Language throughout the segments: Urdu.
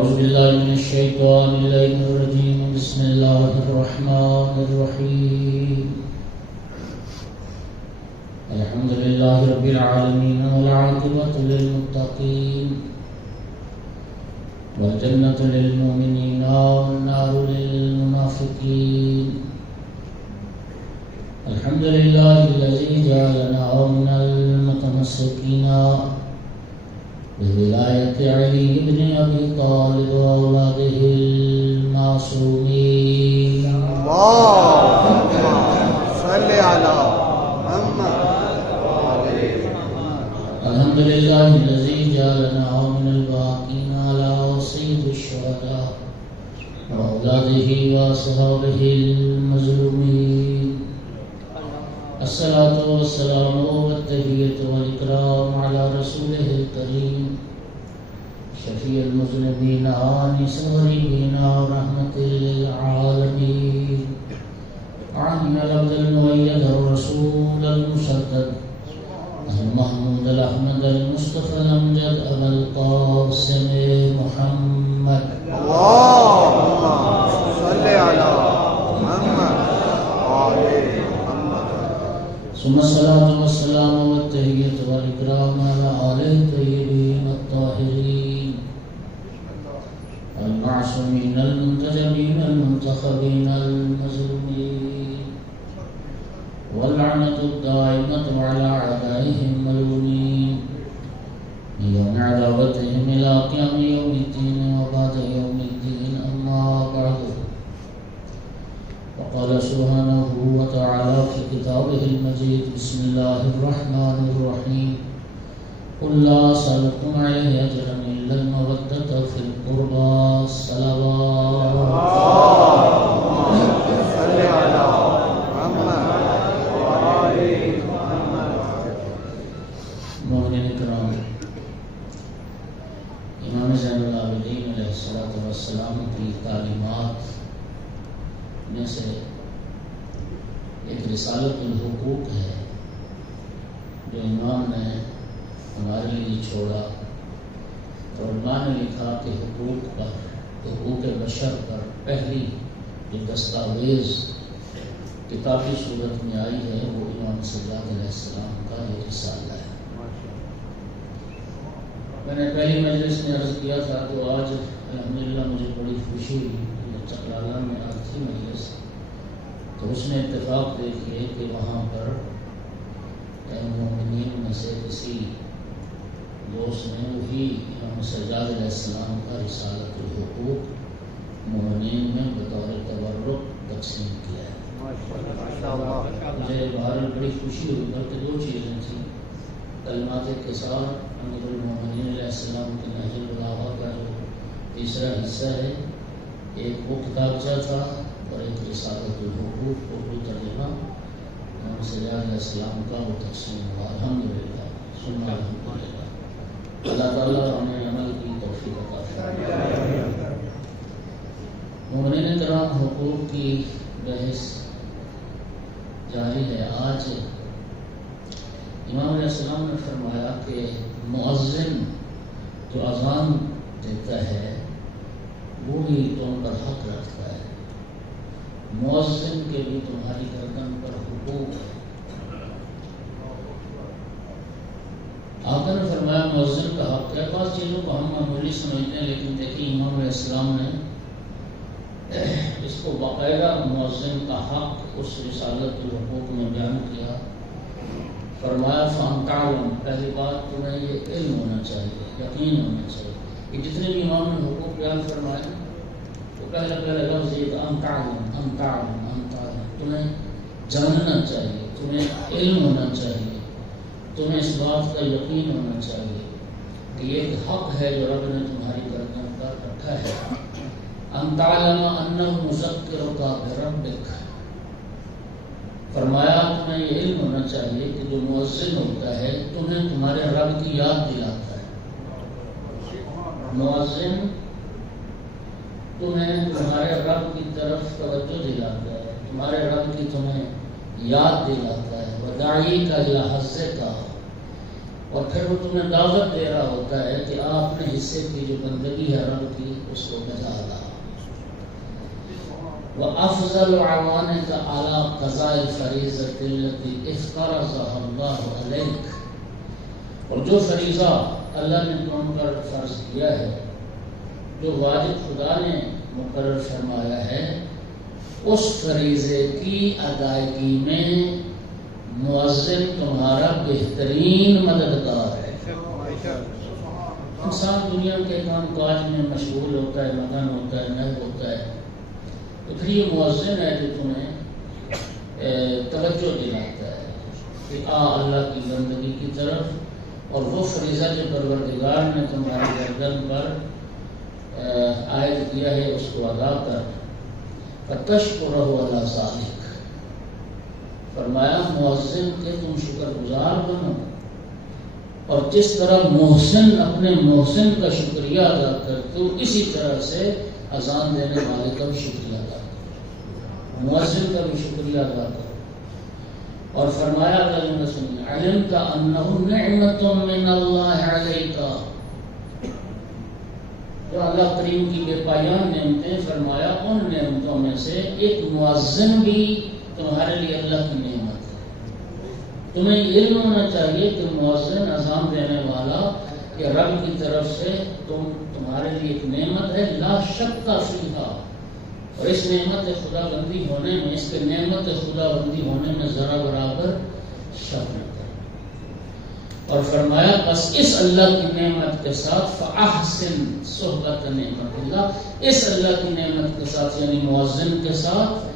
أعوذ بالله من الشيطان اللعين الرجيم. بسم الله الرحمن الرحيم. الحمد لله رب العالمين والعاقبة للمتقين والجنة للمؤمنين والنار للمنافقين. الحمد لله الذي جعلنا من المتمسكين بولاية علي بن أبي طالب وأولاده المعصومين. اللهم صل على محمد. الحمد لله الذي جعلنا من الباقين على وصية الشهداء وأولاده وأصحابه المظلومين. الصلاة والسلام والتحية والإكرام على رسوله الكريم شفيع المذنبين آنس الغريبين ورحمة للعالمين. عن العبد المؤيد الرسول المسدد المحمود الأحمد المصطفى الأمجد أبا القاسم محمد. اللهم صل على محمد. ثم الصلاة والسلام والتحية والإكرام على آله الطيبين الطاهرين المعصومين المنتجبين المنتخبين المظلومين، واللعنة الدائمة على أعدائهم ملعونين من يوم عداوتهم إلى قيام يوم الدين وبعد يوم الدين. أما بعد، وقال سبحانه وتعالى في كتابه المجيد: بسم الله الرحمن الرحيم. قل لا أسألكم عليه أجرا إلا المودة في القربى. الصلوات. صل على محمد وآل محمد. مومنین کرام، امام زین العابدین علیہ السلام کی تعلیمات میں سے ایک رسالت الحقوق ہے جو امام نے ہمارے لیے چھوڑا، اور امام نے لکھا کہ حقوق بشر پر پہلی جو دستاویز کتابی صورت میں آئی ہے وہ امام سجاد علیہ السلام کا یہ رسالہ ہے۔ میں نے پہلی مجلس میں عرض کیا تھا تو آج الحمدللہ مجھے بڑی خوشی ہوئی، چکرالہ میں آج تھی مجلس، تو اس نے اتفاق دیکھیے کہ وہاں پر مومنین میں سے کسی دوست نے وہی امام سجاد علیہ السلام کا رسالت الحقوق مومنین میں بطور تبرک تقسیم کیا ہے۔ مجھے بہرحال بڑی خوشی ہوئی، بلکہ دو چیزیں تھیں۔ کلمات قصار امیر المومنین علیہ السلام کے نہج البلاغہ کا جو تیسرا حصہ ہے، ایک وہ کتابچہ تھا اور ایک رسالت الحقوق اردو ترجمہ امام سجاد علیہ السلام کا وہ تقسیم ہوا۔ الحمدللہ ثم الحمدللہ، اللہ تعالیٰ ہمیں عمل کی توفیق عطا فرمائے۔ مومنین کرام، حقوق کی بحث جاری ہے۔ آج امام علیہ السلام نے فرمایا کہ مؤذن جو اذان دیتا ہے وہ بھی تم پر حق رکھتا ہے، مؤذن کے بھی تمہاری گردن پر حقوق ہے۔ آقا نے فرمایا مؤذن کا حق ہے۔ بعض چیزوں کو ہم معمولی سمجھتے ہیں، لیکن دیکھیے امام علیہ السلام نے اس کو باقاعدہ مؤذن کا حق اس رسالت الحقوق میں بیان کیا۔ فرمایا فَأَنْ تَعْلَمْ، پہلی بات تمہیں یہ علم ہونا چاہیے، یقین ہونا چاہیے۔ یہ جتنے بھی امام نے حقوق بیان فرمائے تو پہلا لفظ یہ کہ أَنْ تَعْلَمْ أَنْ تَعْلَمْ أَنْ تَعْلَمْ، تمہیں جاننا چاہیے، تمہیں علم ہونا چاہیے، تمہیں اس بات کا یقین ہونا چاہیے کہ یہ ایک حق ہے جو رب نے تمہاری گردن پر رکھا ہے۔ أَنْ تَعْلَمَ أَنَّهُ مُذَكِّرُكَ بِرَبِّكَ، فرمایا تمہیں یہ علم ہونا چاہیے کہ جو مؤذن ہوتا ہے تمہیں تمہارے رب کی یاد دلاتا ہے۔ مؤذن تمہیں تمہارے رب کی طرف توجہ دلاتا ہے، تمہارے رب کی تمہیں یاد دلاتا ہے۔ وَدَاعِيكَ إِلَىٰ حَظِّكَ، اور پھر وہ تمہیں دعوت دے رہا ہوتا ہے کہ آپ اپنے حصے کی جو بندگی ہے رب کی اس کو بجا لاؤ. وَأَفْضَلُ عَوَانِكَ عَلَىٰ قَضَاءِ الْفَرِيضَةِ الَّتِي افْتَرَضَهَا اللَّهُ عَلَيْكَ، اور جو فریضہ اللہ نے تم پر فرض کیا ہے، جو واجب خدا نے مقرر فرمایا ہے، اس فریضے کی ادائیگی میں مؤذن تمہارا بہترین مددگار ہے. انسان دنیا کے کام کاج میں مشغول ہوتا ہے، مگن ہوتا ہے، محو ہوتا ہے، تو پھر یہ مؤذن ہے جو تمہیں توجہ دلاتا ہے کہ اللہ کی بندگی کی طرف، اور وہ فریضہ جو پروردگار نے تمہاری گردن پر عائد کیا ہے اس کو ادا کر. فَتَشْكُرَهُ عَلَىٰ ذَلِكَ، فرمایا مؤذن کہ تم شکر گزار بنو، اور جس طرح محسن اپنے محسن کا شکریہ ادا کرتے ہو اسی طرح سے اذان دینے والے کا بھی شکریہ ادا کرو، مؤذن کا بھی شکریہ ادا کرو. اور فرمایا علمت انہ نعمت من اللہ علیک، جو اللہ کریم کی بے پایان نعمتیں، فرمایا ان نعمتوں میں سے ایک مؤذن بھی تمہارے لیے اللہ کی نعمت ہے. تمہیں علم ہونا چاہیے کہ مؤذن اذان دینے والا کہ رب کی طرف سے تمہارے لیے ایک نعمت ہے، لا شک فیہا، اور اس نعمت خدا بندی ہونے میں، اس کے نعمت خدا بندی ہونے میں ذرا برابر شک نہ کرو. اور فرمایا بس اس اللہ کی نعمت کے ساتھ فاحسن صحبت نعمت اللہ، اس اللہ کی نعمت کے ساتھ یعنی مؤذن کے ساتھ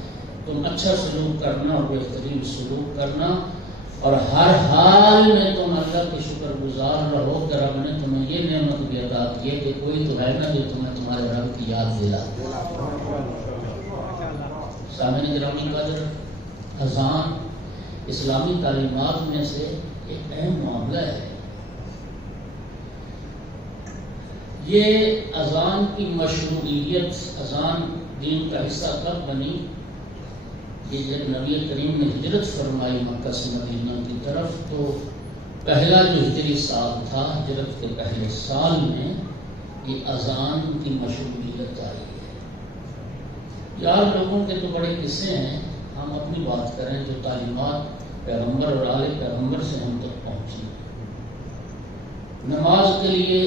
تم اچھا سلوک کرنا اور بہترین سلوک کرنا، اور ہر حال میں تم اللہ کے شکر گزار رہو کہ رب نے تمہیں یہ نعمت بھی عطا کی ہے کہ کوئی تو ہے نا جو تمہیں تمہارے رب کی یاد دلا. سامعین گرامی قدر، اذان اسلامی تعلیمات میں سے ایک اہم معاملہ ہے. یہ اذان کی مشروعیت، اذان دین کا حصہ کب بنی؟ یہ جب نبی کریم نے ہجرت فرمائی مکہ سے مدینہ کی طرف، تو پہلا جو ہجری سال تھا، ہجرت کے پہلے سال میں یہ اذان کی مشروعیت آئی ہے. یار لوگوں کے تو بڑے قصے ہیں، ہم اپنی بات کریں جو تعلیمات پیغمبر اور آل پیغمبر سے ہم تک پہنچی. نماز کے لیے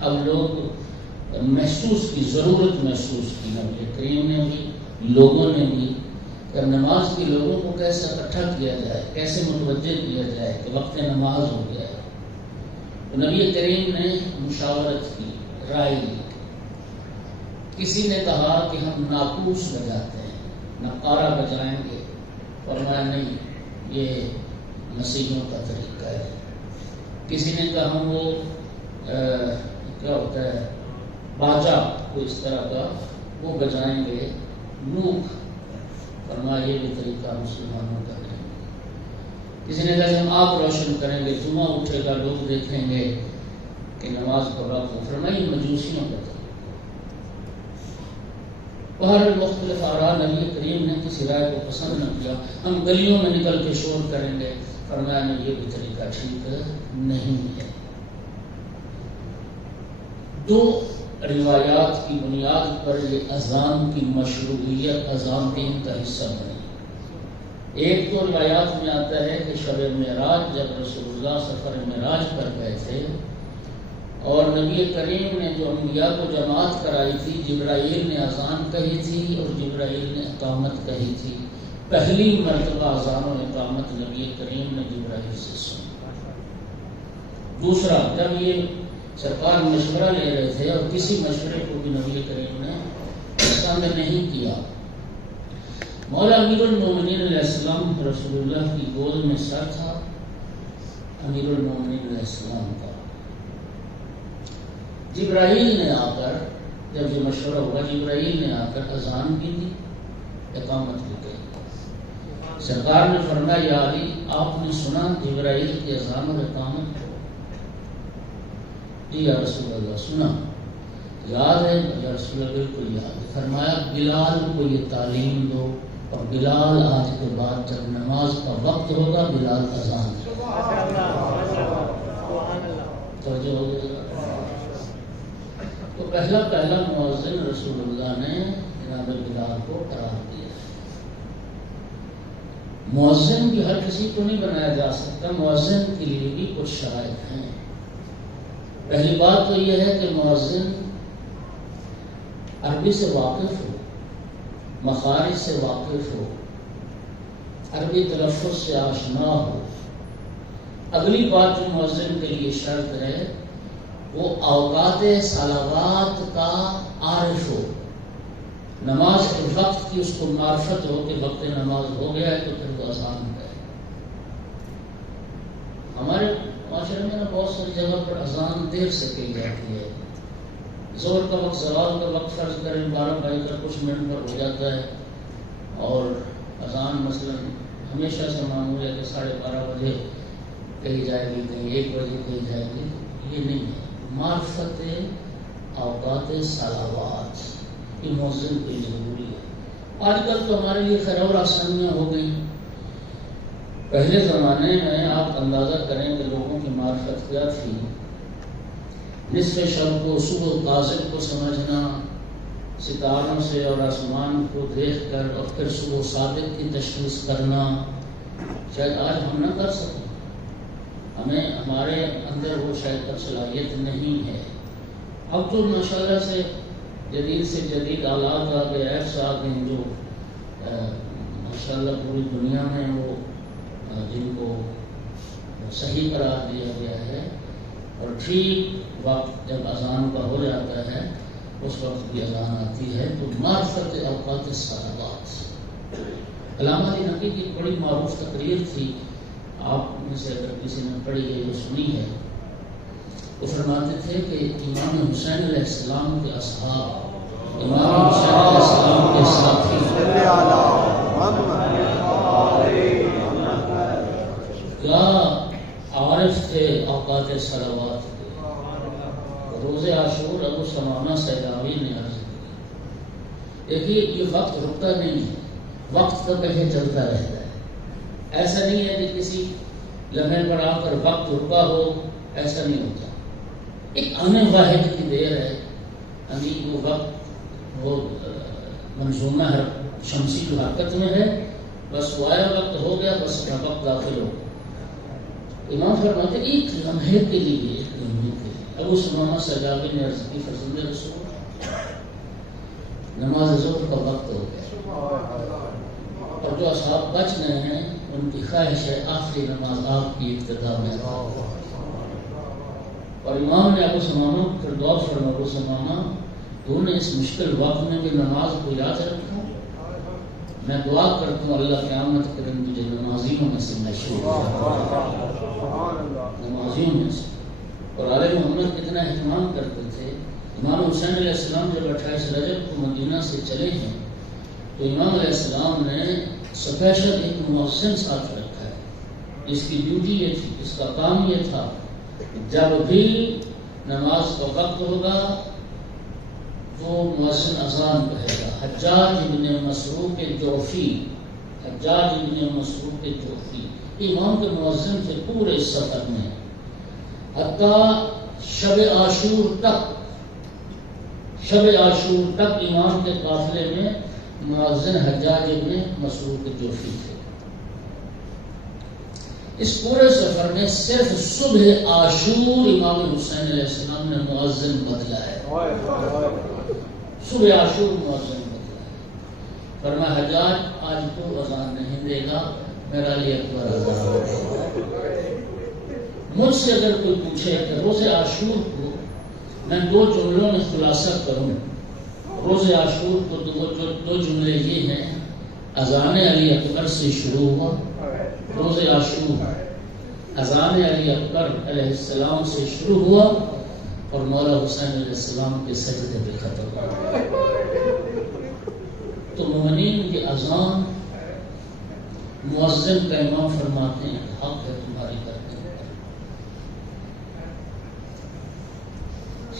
اب لوگ محسوس کی، ضرورت محسوس کی نبی کریم نے بھی، لوگوں نے بھی، کہ نماز کی لوگوں کو کیسے اکٹھا کیا جائے، کیسے متوجہ کیا جائے کہ وقت نماز ہو گیا ہے. تو نبی کریم نے مشاورت کی، رائے لی. کسی نے کہا کہ ہم ناقوس بجاتے ہیں، نقارہ بجائیں گے. فرمایا نہیں، یہ مسیحیوں کا طریقہ ہے. کسی نے کہا ہم وہ کیا ہوتا ہے باجا کو اس طرح کا وہ بجائیں گے، نوک. فرمایا یہ بھی طریقہ مسلمانوں کا نہیں. کسی نے کہا کہ ہم آگ روشن کریں گے، جمعہ اٹھے گا، لوگ دیکھیں گے کہ نماز کا وقت ہو. فرمایا یہ مجوسیوں کا طریقہ. بہر مختلف آراء، نبی کریم نے کسی رائے کو پسند نہ کیا. ہم گلیوں میں نکل کے شور کریں گے. فرمایا نہیں، یہ بھی طریقہ ٹھیک نہیں ہے. دو روایات کی بنیاد پر یہ اذان کی مشروعیت اذان دین کا حصہ بنی. ایک تو روایات میں آتا ہے کہ شب معراج جب رسول اللہ سفر معراج پر گئے تھے اور نبی کریم نے جو انبیاء کو جماعت کرائی تھی، جبرائیل نے اذان کہی تھی اور جبرائیل نے اقامت کہی تھی. پہلی مرتبہ اذان و اقامت نبی کریم نے جبرائیل سے سنی. دوسرا، جب یہ سرکار مشورہ لے رہے تھے اور کسی مشورے کو بھی نبی کریم نے پسند نہیں کیا. مولا امیر المومنین علیہ السلام رسول اللہ کی گود میں سر تھا، امیر المومنین علیہ السلام کا. جبرائیل نے آ کر، جب یہ مشورہ ہوا، جبرائیل نے آ کر اذان بھی دی، اقامت بھی کی. سرکار نے فرمایا یا علی، آپ نے سنا جبرائیل کی اذان اور اقامت؟ جی یا رسول اللہ سنا. یاد ہے یا رسول اللہ؟ بالکل یاد ہے. فرمایا بلال کو یہ تعلیم دو، اور بلال آج کے بعد جب نماز کا وقت ہوگا بلال اذان دے. توجہ ہو گئی. تو پہلا مؤذن رسول اللہ نے جناب بلال کو قرار دیا. مؤذن بھی ہر کسی کو نہیں بنایا جا سکتا، مؤذن کے لیے بھی کچھ شرائط ہیں. پہلی بات تو یہ ہے کہ مؤذن عربی سے واقف ہو، مخارج سے واقف ہو، عربی تلفظ سے آشنا ہو. اگلی بات جو مؤذن کے لیے شرط ہے وہ اوقات صلوات کا عارف ہو، نماز کے وقت کی اس کو معرفت ہو کہ وقت نماز ہو گیا ہے تو پھر وہ اذان ہے. ہمارے معاشرے میں بہت ساری جگہ پر اذان دیر سے کی جاتی ہے. ظہر کا وقت، زوال کا وقت فرض کریں 12 بج کر کچھ منٹ پر ہو جاتا ہے اور اذان مثلا ہمیشہ سے معمول ہے کہ 12:30 بجے کہی جائے گی، کہیں 1 بجے کہی جائے گی. یہ نہیں ہے. معرفت اوقات صلوات یہ مؤذن کے لیے ضروری ہے. آج کل تو ہمارے لیے خیر اور آسانیاں ہو گئی. پہلے زمانے میں آپ اندازہ کریں کہ لوگوں کی معرفت کیا تھی. نصف شب کو صبح کاذب کو سمجھنا، ستاروں سے اور آسمان کو دیکھ کر اور پھر صبح صادق کی تشخیص کرنا شاید آج ہم نہ کر سکیں. ہمیں ہمارے اندر وہ شاید اب صلاحیت نہیں ہے. اب تو ماشاءاللہ سے جدید سے جدید آلات آ گئے، ایپس آ گئے جو ماشاءاللہ پوری دنیا میں وہ جن کو صحیح قرار دیا گیا ہے. اور ٹھیک وقت جب اذان کا ہو جاتا ہے اس وقت بھی اذان آتی ہے. تو معرفت اوقات صلوات. علامہ علی نقی کی بڑی معروف تقریر تھی، آپ میں سے اگر کسی نے پڑھی ہے جو سنی ہے. وہ فرماتے تھے کہ امام حسین علیہ السلام کے اصحاب، امام حسین علیہ السلام کے ساتھی کیا عارف تھے اوقات صلوات کے. روز عاشور ابو ثمامہ سیلاوی نے عرض کی، دیکھیے یہ وقت رکتا نہیں ہے، وقت تو کہیں چلتا رہتا ہے. ایسا نہیں ہے کہ کسی لمحے پر آ کر وقت رکا ہو، ایسا نہیں ہوتا. ایک آنے واحد کی دیر ہے. ابھی وہ وقت وہ منظومہ شمسی کی حرکت میں ہے، بس وہ آیا وقت ہو گیا، بس وقت داخل ہو. امام فرماتے ایک لمحے کے لیے، ایک لمحے کے لیے. ابو ثمامہ سیلاوی نے عرض کی، فرزند رسول نماز ظہر کا وقت ہو گیا اور جو اصحاب بچ گئے ہیں ان کی خواہش ہے آخری نماز آپ کی ابتدا میں. اور امام نے ابو ثمامہ پھر دعا فرما، ابو ثمامہ تو نے اس مشکل وقت میں بھی نماز کو یاد رکھا. میں دعا کرتا ہوں اللہ قیامت کے دن تجھے نمازیوں میں سے مشہور نمازیوں میں سے. اور آل محمد کتنا اہتمام کرتے تھے. امام حسین علیہ السلام جب 28 رجب کو مدینہ سے چلے ہیں تو امام علیہ السلام نے اسپیشل ایک مؤذن ساتھ رکھا ہے. اس کی ڈیوٹی یہ تھی، اس کا کام یہ تھا جب بھی نماز کا وقت ہوگا وہ مؤذن اذان کہے گا. حجاج ابن مسروق جوفی، حجاج ابن مسروق جوفی امام کے مؤذن تھے پورے سفر میں، حتیٰ شب عاشور تک امام کے قافلے میں مؤذن حجاج ابن مسروق جوفی تھے. اس پورے سفر میں صرف صبح عاشور امام حسین علیہ السلام نے مؤذن بدلا ہے. صبح عاشور مؤذن بدلا ہے. فرمایا حجاج آج تو اذان نہیں دے گا، میرا علی اکبر اذان. مجھ سے اگر کوئی پوچھے کہ روز عاشور کو میں 2 جملوں میں خلاصہ کروں، روز عاشور کو دو جملے یہ ہیں، اذان علی اکبر سے شروع ہوا. روز عاشور اذان علی اکبر علیہ السلام سے شروع ہوا اور مولا حسین علیہ السلام کے سجدے پہ ختم ہوا. تو مومنین کی اذان مؤذن کا امام فرماتے ہیں حق ہے تمہاری کرنے پر.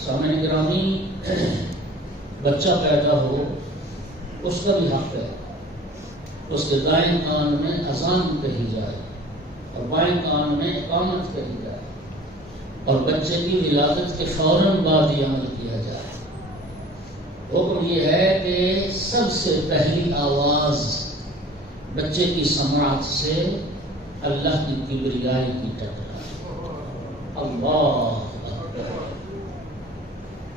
سامعین گرامی، بچہ پیدا ہو اس کا بھی حق ہے، اس کے دائیں کان میں اذان کہی جائے اور بائیں کان میں اقامت کہی جائے. اور بچے کی ولادت کے فوراً بعد یہ عمل کیا جائے۔ حکم یہ ہے کہ سب سے پہلی آواز بچے کی سماعت سے اللہ کی کبریائی کی ٹکرائے۔ اللہ اکبر۔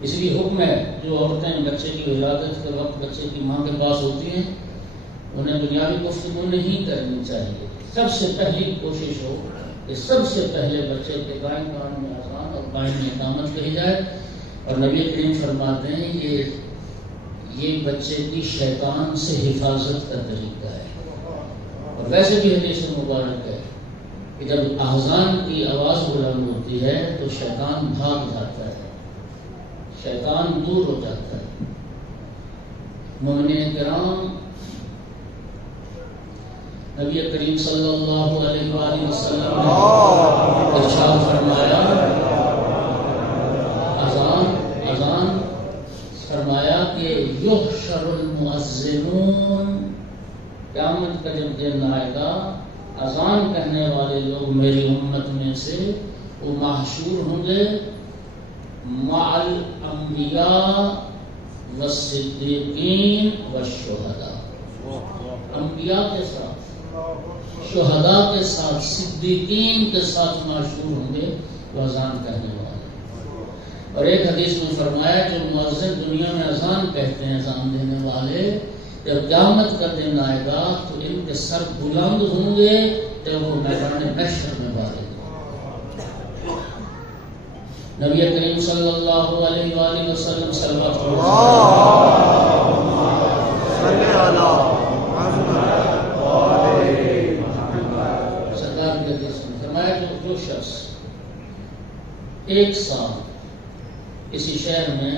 اس لیے حکم ہے جو عورتیں بچے کی ولادت کے وقت بچے کی ماں کے پاس ہوتی ہیں انہیں دنیاوی گفتگو نہیں کرنی چاہیے۔ سب سے پہلی کوشش ہو کہ سب سے پہلے بچے کے دائیں کان میں اذان اور بائیں میں اقامت کہی جائے۔ اور نبی کریم فرماتے ہیں یہ بچے کی شیطان سے حفاظت کا طریقہ ہے۔ اور ویسے بھی حدیث مبارک ہے کہ جب اذان کی آواز بلند ہوتی ہے تو شیطان بھاگ جاتا ہے، شیطان دور ہو جاتا ہے۔ مومنین کرام، نبی کریم صلی اللہ علیہ وآلہ وسلم نے ارشاد فرمایا، اذان فرمایا کہ یحشر المؤذنون، قیامت کا جب دن آئے گا اذان کہنے والے لوگ میری امت میں سے وہ محشور ہوں گے مع الانبیاء والصدیقین والشہداء، انبیاء کے ساتھ، شہداء کے ساتھ، صدیقین کے ساتھ محشور ہوں گے وہ اذان کہنے والے۔ اور ایک حدیث میں فرمایا جو مؤذن دنیا میں اذان کہتے ہیں، اذان دینے والے، جب قیامت کا دن آئے گا تو ان کے سر بلند ہوں گے جب وہ میدان محشر میں بارے گا۔ نبی کریم صلی اللہ علیہ وآلہ وسلم صلوات سرکار کے حدیث میں فرمایا جو شخص ایک سال کسی شہر میں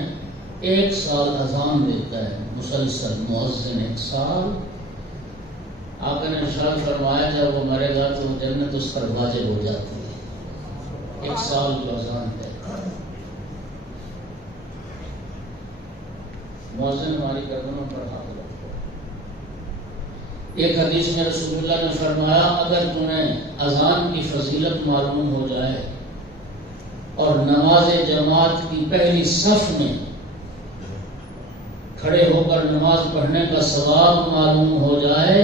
ایک سال اذان دیتا ہے مسلسل، مؤذن ایک سال، آقا نے ارشاد فرمایا جب وہ مرے گا تو جنت اس پر واجب ہو جاتی ہے۔ ایک سال جو اذان دیتا ہے، مؤذن ہماری گردنوں پر ہاتھ رکھو۔ ایک حدیث میں رسول اللہ نے فرمایا اگر تمہیں اذان کی فضیلت معلوم ہو جائے اور نماز جماعت کی پہلی صف میں کھڑے ہو کر نماز پڑھنے کا ثواب معلوم ہو جائے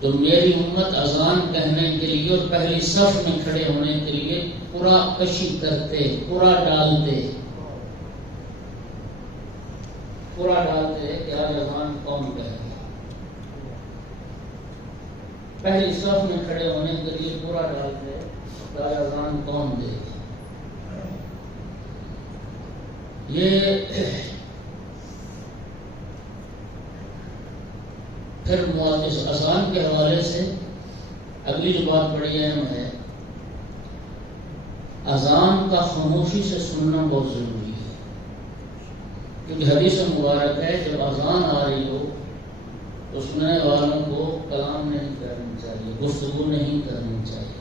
تو میری امت اذان کہنے کے لیے اور پہلی صف میں کھڑے ہونے کے لیے پورا کشی کرتے، پورا ڈالتے کہ آج اذان کون کہے گا۔ پہلی صف میں کھڑے ہونے کے لیے پورا ڈالتے کہ آج اذان کون دے گا۔ یہ پھر اس اذان کے حوالے سے اگلی جو بات بڑی اہم ہے، اذان کا خاموشی سے سننا بہت ضروری ہے، کیونکہ حدیث مبارک ہے جب اذان آ رہی ہو تو سننے والوں کو کلام نہیں کرنا چاہیے، گفتگو نہیں کرنی چاہیے۔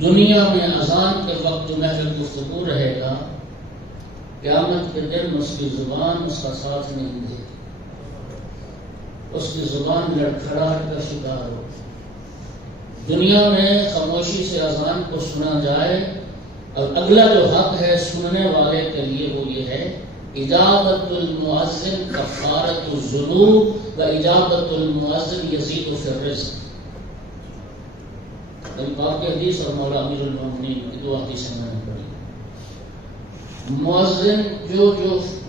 دنیا میں اذان کے وقت جو محفل گفتگو رہے گا قیامت کے دن اس کی زبان اس کا ساتھ نہیں دے، اس کی زبان لڑکھڑاہٹ کا شکار ہو۔ دنیا میں خاموشی سے اذان کو سنا جائے، اور اگلا جو حق ہے سننے والے کے لیے وہ یہ ہے اجابت المؤذن کفارۃ الذنوب و اجابت المؤذن یزید فی الرزق۔ پاک کی حدیث اور مولا امیر المومنین کی دو حدیثیں میں نے پڑھی۔ مؤذن جو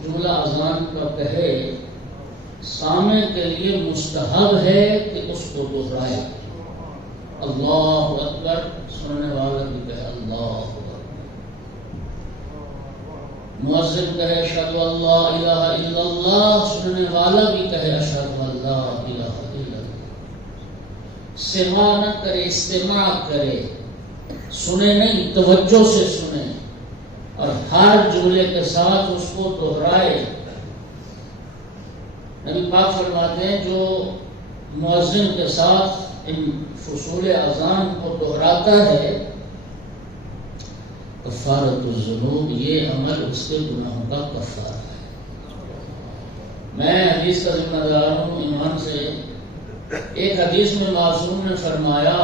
جملہ اذان کا کہے سامع کے لیے مستحب ہے کہ اس کو دہرائے، اللہ اکبر، سننے والا بھی کہے اللہ اکبر، مؤذن کہے اشہد ان لا الہ الا اللہ، سننے والا بھی کہے اشہد ان لا الہ الا اللہ۔ سماع نہ کرے، استماع کرے، سنے نہیں، توجہ سے سنے اور ہر جملے کے ساتھ اس کو دہرائے۔ نبی پاک فرماتے ہیں جو مؤذن کے ساتھ ان فصول اذان کو دہراتا ہے کفارۃ الذنوب، یہ عمل اس کے گناہوں کا کفارہ ہے۔ میں حدیث کا ذمہ دار ہوں ایمان سے۔ ایک حدیث میں معصوم نے فرمایا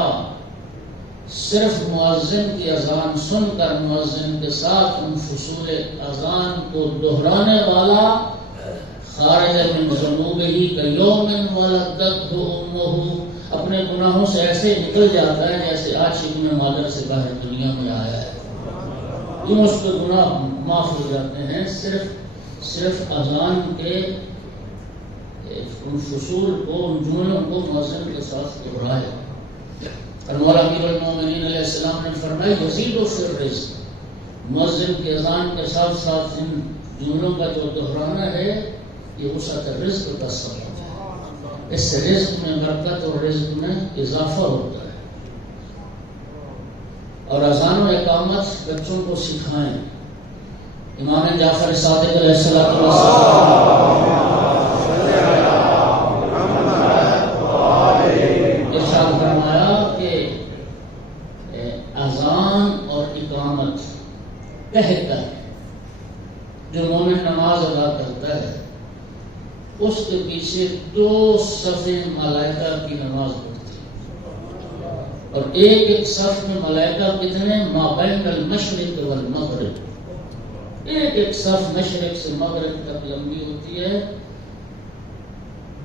صرف مؤذن کی اذان سن کر مؤذن کے ساتھ ان فصول اذان کو دہرانے والا خارج من ذنوبہ کیوم ولدتہ امہ، اپنے گناہوں سے ایسے نکل جاتا ہے جیسے عاشق میں مادر سے باہر دنیا میں آیا ہے، یوں اس کے گناہ معاف ہو جاتے ہیں صرف اذان کے ان فصول کو، ان جملوں کو مؤذن کے ساتھ دہرائے۔ اور مولا امیر المومنین علیہ السلام نے فرمایا یزید فی الرزق، مؤذن کے اذان کے ساتھ ساتھ ان جملوں کا جو دہرانا ہے یہ وسعت رزق کا سبب ہے، اس سے رزق میں برکت اور رزق میں اضافہ ہوتا ہے۔ اور اذان و اقامت بچوں کو سکھائیں۔ امام جعفر صادق علیہ السلام ارشاد فرمایا کہ اذان اور اقامت کہہ کر جو مومن نماز ادا کرتا ہے اس کے پیچھے 2 صفیں ملائکہ کی نماز پڑھتی ہے، اور ایک صف میں ملائکہ کتنے؟ ما بین المشرق والمغرب، ایک صف مشرق سے مغرب تک لمبی ہوتی ہے،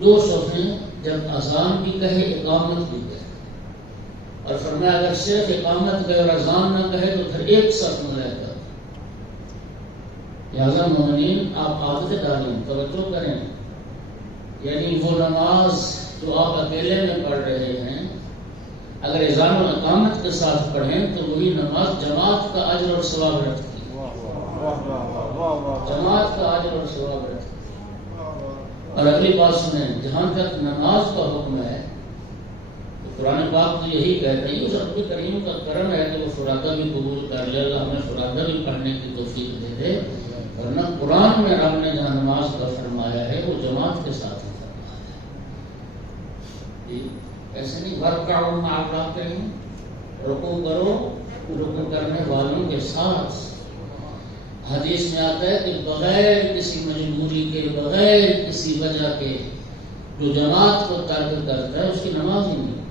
2 صفیں جب اذان بھی کہے اقامت بھی کہے۔ اور فرمایا اگر صرف اقامت کہے اور اذان نہ کہے تو پھر ایک صف ملائکہ۔ لہٰذا مومنین آپ عادت ڈالیں، توجہ کریں، یعنی وہ نماز جو آپ اکیلے میں پڑھ رہے ہیں اگر اذان و اقامت کے ساتھ پڑھیں تو وہی نماز جماعت کا اجر اور ثواب رکھتی ہے، جماعت کا اجر اور ثواب رکھتی ہے۔ اور اگلی بات سنیں، جہاں تک نماز کا حکم ہے تو قرآن پاک تو یہی کہتا ہے، اس رب کریم کا کرم ہے کہ وہ فرادہ بھی قبول کر لے، اللہ ہمیں فرادہ بھی پڑھنے کی توفیق دے دے، ورنہ قرآن میں رب نے جہاں نماز کا فرمایا ہے وہ جماعت کے ساتھ ایسے نہیں ورکعوا مع الراکعین، رکوع کرو رکوع کرنے والوں کے ساتھ۔ حدیث میں آتا ہے کہ بغیر کسی مجبوری کے، بغیر کسی وجہ کے جو جماعت کو ترک کرتا ہے اس کی نماز ہی نہیں۔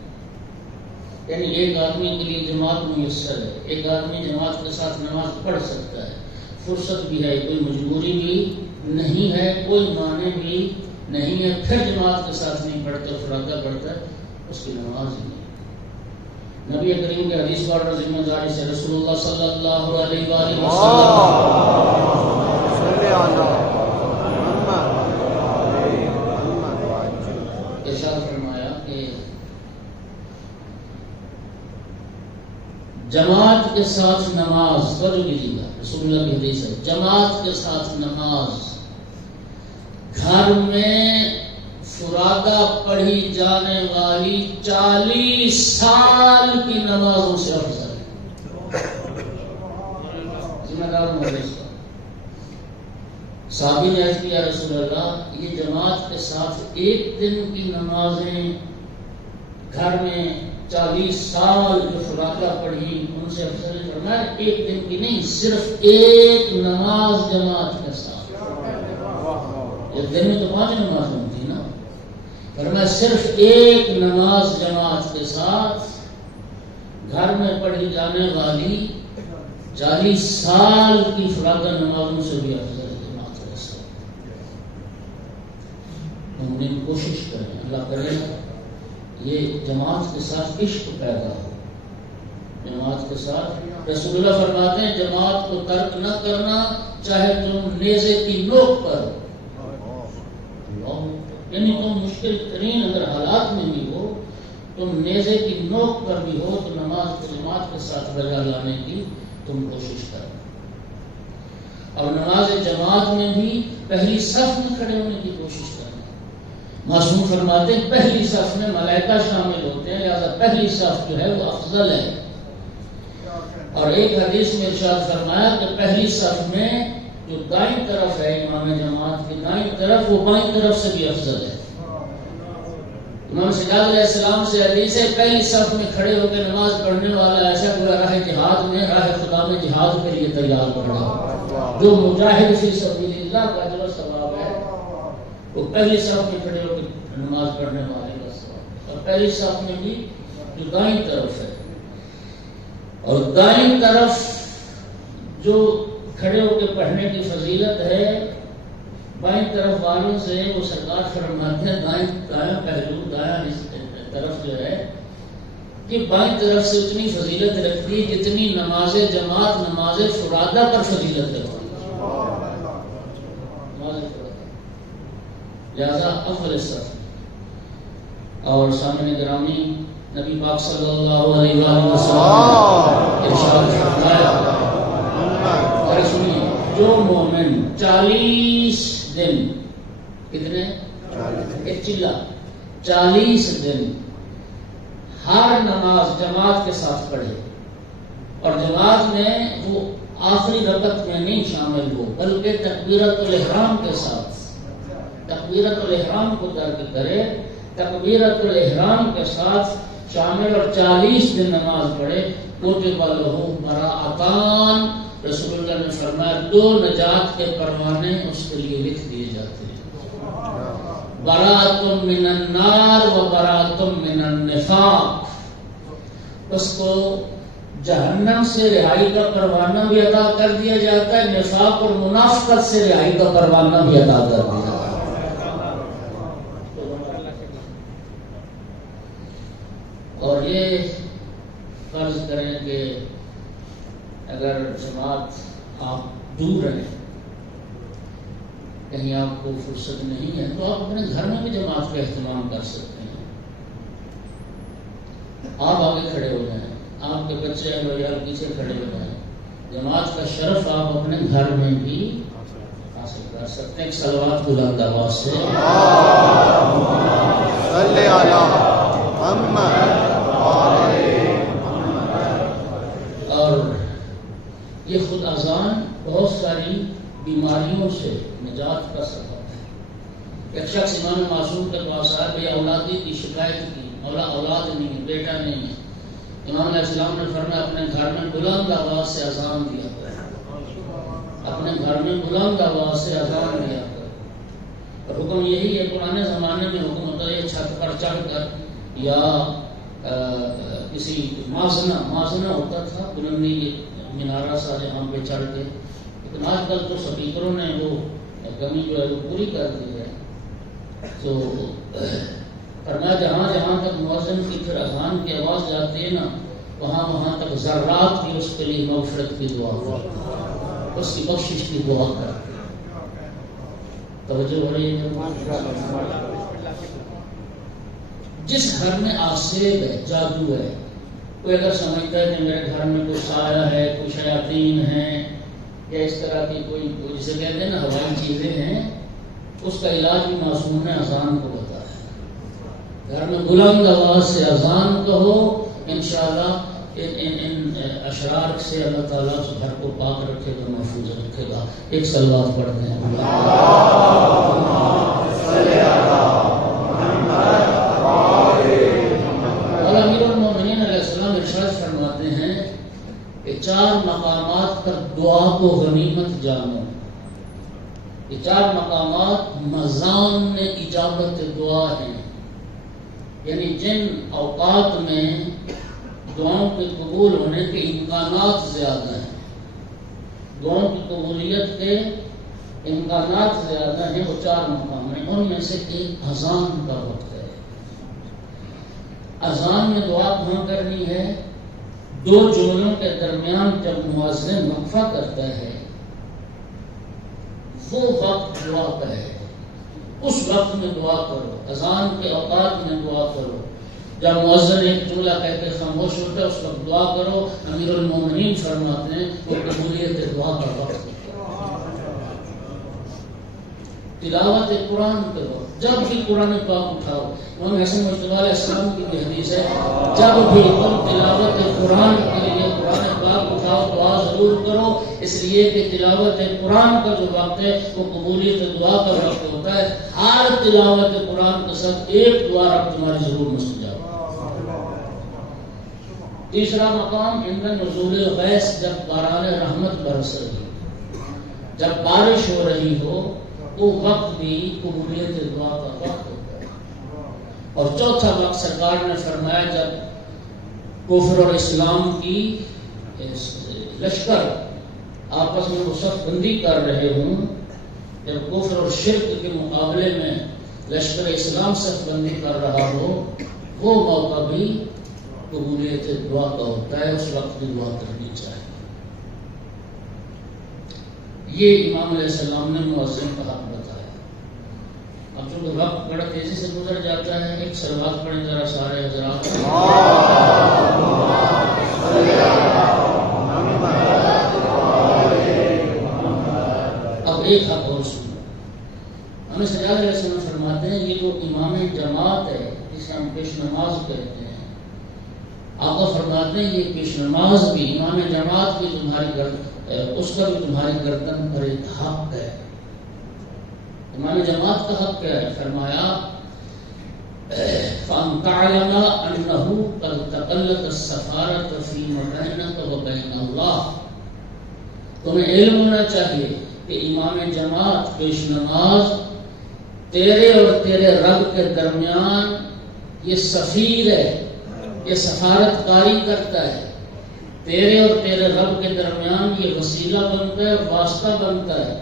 یعنی ایک آدمی کے لیے جماعت میسر ہے، ایک آدمی جماعت کے ساتھ نماز پڑھ سکتا ہے، فرصت بھی ہے، کوئی مجبوری بھی نہیں ہے، کوئی معنی بھی نہیں ہے، پھر جماعت کے ساتھ نہیں پڑھتا، فرادہ پڑھتا ہے، اس کی نماز ہی نہیں۔ نبی کریم کے حدیث پاک اور ذمہ داری سے رسول اللہ صلی اللہ علیہ وآلہ وسلم ارشاد فرمایا کہ جماعت کے ساتھ نماز، توجہ کیجیے گا، رسول اللہ کی حدیث ہے، جماعت کے ساتھ نماز گھر میں فرادہ پڑھی جانے والی 40 سال کی نمازوں سے افضل ہے۔ ذمہ دار مدرس کا صحابی نے عرض کیا رسول اللہ یہ جماعت کے ساتھ ایک دن کی نمازیں گھر میں 40 سال جو فرادہ پڑھی ان سے افضل ہے؟ فرمایا ایک دن کی نہیں، صرف ایک نماز جماعت کے ساتھ۔ ایک دن میں تو 5 نماز ہوتی نا، فرمایا صرف ایک نماز جماعت کے ساتھ گھر میں پڑھی جانے والی 40 سال کی فرادہ نمازوں سے بھی افضل ہے جماعت کے ساتھ۔ ہم کوشش کریں، اللہ کرے یہ جماعت کے ساتھ عشق پیدا ہو، جماعت کے ساتھ۔ رسول اللہ فرماتے ہیں جماعت کو ترک نہ کرنا چاہے تم نیزے کی نوک پر، یعنی تم مشکل ترین اگر حالات میں بھی ہو، تم نیزے کی نوک پر بھی ہو تو نماز کو جماعت کے ساتھ رجا لانے کی تم کوشش کرو، اور نماز جماعت میں بھی پہلی صف میں کھڑے ہونے کی کوشش کرنا۔ معصوم فرماتے ہیں پہلی صف میں ملائکہ شامل ہوتے ہیں، لہذا پہلی صف جو ہے وہ افضل ہے۔ اور ایک حدیث میں ارشاد فرمایا کہ پہلی صف میں جو دائیں طرف ہے امام جماعت کی دائیں طرف، وہ بائیں طرف سے بھی افضل ہے۔ امام سجاد علیہ السلام سے حدیث ہے پہلی صف میں کھڑے ہو کے نماز پڑھنے والا ایسا پورا راہ جہاد میں، راہ خدا میں جہاد کے لیے تیار پڑا ہو، جو مجاہد فی سبیل اللہ کا جو ثواب ہے وہ پہلی صف میں کھڑے ہو کے نماز پڑھنے والے کا ثواب، اور پہلی صف میں بھی جو دائیں طرف ہے۔ اور دائیں طرف جو کھڑے ہو کے پڑھنے کی فضیلت ہے، بائیں طرف والوں سے وہ سرکار فرماتے ہیں دائیں پہلو دائیں طرف جو ہے کہ بائیں طرف سے اتنی فضیلت رکھتی ہے جتنی نماز جماعت نماز فرادہ پر فضیلت رکھتی ہے، نماز فرادہ لہذا اول صف۔ اور سامنے گرامی نبی پاک صلی اللہ علیہ وآلہ وسلم ارشاد فرمایا، اور سنیے، جو مومن 40 دن، کتنے؟ ایک چلا 40 دن ہر نماز جماعت کے ساتھ پڑھے، اور جماعت میں وہ آخری رکعت میں نہیں شامل ہو بلکہ تکبیرۃ الاحرام کے ساتھ تکبیرۃ الاحرام کو درک کرے، تکبیرۃ الاحرام کے ساتھ شامل اور 40 دن نماز پڑھے، کتب لہ براءتان، رسول اللہ نے فرمایا 2 نجات کے پروانے اس کے لیے لکھ دیے جاتے ہیں، براءۃ من النار و براءۃ من النفاق، اس کو جہنم سے رہائی کا پروانہ بھی عطا کر دیا جاتا ہے، نفاق اور منافقت سے رہائی کا پروانہ بھی عطا کر دیا جاتا ہے۔ اور یہ فرض کریں کہ اگر جماعت آپ دور ہیں، کہیں آپ کو فرصت نہیں ہے، تو آپ اپنے گھر میں بھی جماعت کا اہتمام کر سکتے ہیں، آپ آگے کھڑے ہو جائیں، آپ کے بچے عیال پیچھے کھڑے ہو جائیں، جماعت کا شرف آپ اپنے گھر میں بھی حاصل کر سکتے ہیں۔ ایک صلوات بلند آواز سے صلی علی محمد۔ اور یہ خود اذان بہت ساری بیماریوں سے نجات کا سبب ہے۔ ایک شخص امام معصوم کے پاس آیا، بے اولادی کی شکایت کی، مولا اولاد نہیں ہے، بیٹا نہیں ہے۔ امام علیہ السلام نے فرمایا اپنے گھر میں بلند آواز سے اذان دیا کر، اپنے گھر میں بلند آواز سے اذان دیا کر۔ اور حکم یہی ہے، پرانے زمانے میں حکم ہوتا ہے چھت پر چڑھ کر یا کسی مازنہ ہوتا تھا، بلندی مینارہ سا جہاں پہ چڑھ کے، لیکن آج کل تو سپیکروں نے وہ کمی جو ہے وہ پوری کر دی ہے۔ تو فرمایا جہاں جہاں تک مؤذن کی پھر اذان کی آواز جاتی ہے نا، وہاں وہاں تک ذرات بھی اس کے لیے مغفرت کی دعا کرتے، اس کی بخشش کی دعا کرتے۔ توجہ ہو رہی ہے؟ جس گھر میں آسیب ہے، جادو ہے، کوئی اگر سمجھتا ہے کہ میرے گھر میں کوئی سایہ ہے، کوئی شیاطین ہیں، یا اس طرح کی کوئی جسے کہتے ہیں نا ہوائی چیزیں ہیں، اس کا علاج بھی معصوم نے اذان کو بتایا ہے۔ گھر میں بلند آواز سے اذان کہو، انشاءاللہ ان اشرار سے اللہ تعالیٰ اس گھر کو پاک رکھے گا، محفوظ رکھے گا۔ ایک صلوات پڑھتے ہیں۔ اور امیر المومنین علیہ السلام ارشاد فرماتے ہیں کہ 4 مقامات پر دعا کو غنیمت جانو۔ یہ 4 مقامات مضان اجابت دعا ہیں، یعنی جن اوقات میں دعاؤں کے قبول ہونے کے امکانات زیادہ ہیں، دعاؤں کی قبولیت کے امکانات زیادہ ہیں، وہ 4 مقام ہیں۔ ان میں سے ایک اذان کا وقت ہے۔ اذان میں دعا کہاں کرنی ہے؟ 2 جملوں کے درمیان جب مؤذن وقفہ کرتا ہے، وہ وقت دعا کا ہے، اس وقت میں دعا کرو، اذان کے اوقات میں دعا کرو۔ جب مؤذن ایک جملہ کہہ کے خاموش ہوتا ہے، اس وقت دعا کرو۔ امیر المومنین فرماتے ہیں وہ قبولیت دعا کا وقت ہے۔ تلاوت قرآن کرو، جب بھی قرآن پاک اٹھاؤ، امام حسن مجتبی علیہ السلام کی بھی حدیث ہے، جب بھی تم تلاوت قرآن کے لیے قرآن پاک اٹھاؤ دعا ضرور کرو، اس لیے کہ تلاوت قرآن کا جو وقت ہے وہ قبولیت دعا کا وقت ہوتا ہے۔ ہر تلاوت قرآن کے ساتھ ایک دعا رب تمہاری ضرور مستجاب۔ تیسرا مقام عند نزول الغیث، جب باران رحمت برس رہی، جب بارش ہو رہی ہو، وہ وقت بھی قبولیت دعا کا وقت ہوتا ہے۔ اور چوتھا وقت سرکار نے فرمایا جب کفر اور اسلام کی لشکر آپس میں وہ صف بندی کر رہے ہوں، جب کفر اور شرک کے مقابلے میں لشکر اسلام صف بندی کر رہا ہو، وہ موقع بھی قبولیت دعا کا ہوتا ہے، اس وقت بھی دعا کرنی چاہیے۔ یہ امام علیہ السلام نے مؤذن کا حق بتایا۔ اب چونکہ وقت بڑا تیزی سے گزر جاتا ہے، ایک سلوات پڑھیں ذرا سارے حضرات۔ اب ایک حق اور سنو، ہمیں سجاد علیہ السلام فرماتے ہیں یہ جو امام جماعت ہے جسے ہم پیش نماز کہتے ہیں، آقا فرماتے ہیں یہ پیش نماز بھی، امام جماعت بھی تمہاری اس کا بھی تمہاری گردن پر ایک حق ہے۔ امام جماعت کا حق کیا ہے؟ فرمایا فَأَن تَعْلَمَ أَنَّهُ قَدْ تَقَلَّتَ السَّفَارَةُ فِيمَا بَيْنَكَ وَبَيْنَ اللَّهِ، تمہیں علم ہونا چاہیے کہ امام جماعت پیش نماز تیرے اور تیرے رب کے درمیان یہ سفیر ہے، یہ سفارت کاری کرتا ہے، تیرے اور تیرے رب کے درمیان یہ وسیلہ بنتا ہے، واسطہ بنتا ہے،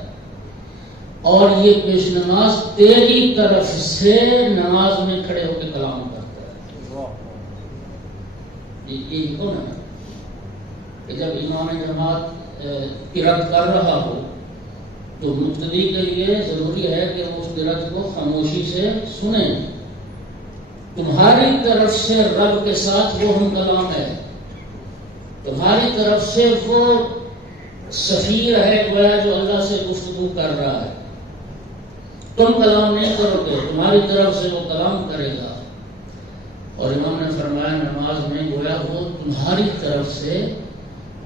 اور یہ پیش نماز تیری طرف سے نماز میں کھڑے ہو کے کلام کرتا ہے۔ یہ کون ہے کہ جب امام جماعت کی رد کر رہا ہو تو مقتدی کے لیے ضروری ہے کہ وہ اس کی رد کو خاموشی سے سنیں۔ تمہاری طرف سے رب کے ساتھ وہ ہم کلام ہے، تمہاری طرف سے وہ سفیر ہے گویا جو اللہ سے گفتگو کر رہا ہے، تم کلام نہیں کرو گے، تمہاری طرف سے وہ کلام کرے گا۔ اور امام نے فرمایا نماز میں گویا وہ تمہاری طرف سے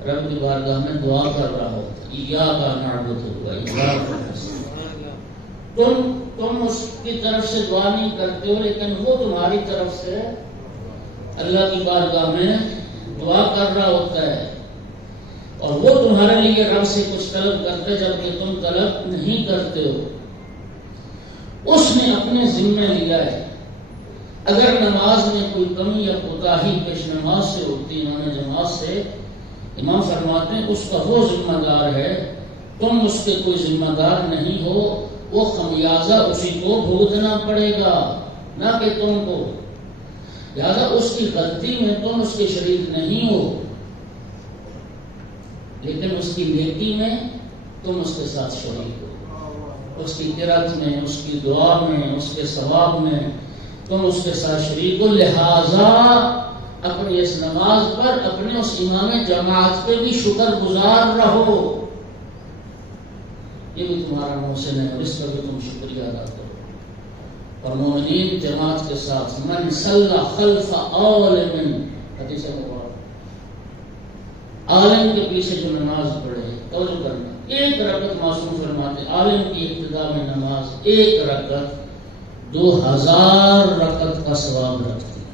رب کی بارگاہ میں دعا کر رہا ہوتا، ایاک نعبد و ایاک نستعین، تم اس کی طرف سے دعا نہیں کرتے ہو، لیکن وہ تمہاری طرف سے اللہ کی بارگاہ میں دعا کر رہا ہوتا ہے، اور وہ تمہارے لیے رب سے کچھ طلب کرتا ہے جبکہ تم طلب نہیں کرتے ہو۔ اس نے اپنے ذمہ لیا ہے، اگر نماز میں کوئی کمی یا کوتاہی پیش نماز سے ہوتی امام جماعت سے، امام فرماتے ہیں اس کا وہ ذمہ دار ہے، تم اس کے کوئی ذمہ دار نہیں ہو، وہ خمیازہ اسی کو بھگتنا پڑے گا نہ کہ تم کو، لہذا اس کی غلطی میں تم اس کے شریک نہیں ہو، لیکن اس کی نیکی میں تم اس کے ساتھ شریک ہو، اس کی قرات میں، اس کی دعا میں، اس کے ثواب میں تم اس کے ساتھ شریک ہو، لہذا اپنی اس نماز پر اپنے اس امام جماعت پہ بھی شکر گزار رہو، یہ بھی تمہارا محسن ہے اور اس کا بھی تم شکریہ ادا کرو۔ اور مومنین جماعت کے ساتھ من صلی خلف عالم، حدیث مبارک، عالم کے پیچھے جو نماز پڑھے، توجہ کرنا، ایک رکعت معصوم فرماتے عالم کی ابتدا میں نماز ایک رکعت 2000 رکعت کا ثواب رکھتی ہے،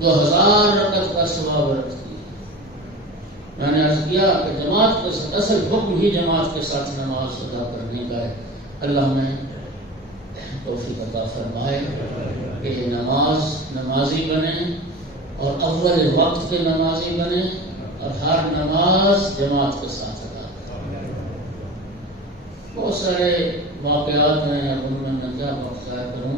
2000 رکعت کا ثواب رکھتی ہے۔ میں نے عرض کیا کہ جماعت کے ساتھ اصل حکم ہی جماعت کے ساتھ نماز ادا کرنے کا ہے۔ اللہ نے توفیق عطا فرمائے کہ نمازی بنے اور اول وقت کے نمازی بنے اور ہر نماز جماعت کے ساتھ ادا کریں۔ بہت سارے واقعات ہیں، اب ان میں کیا وقت ضائع کروں۔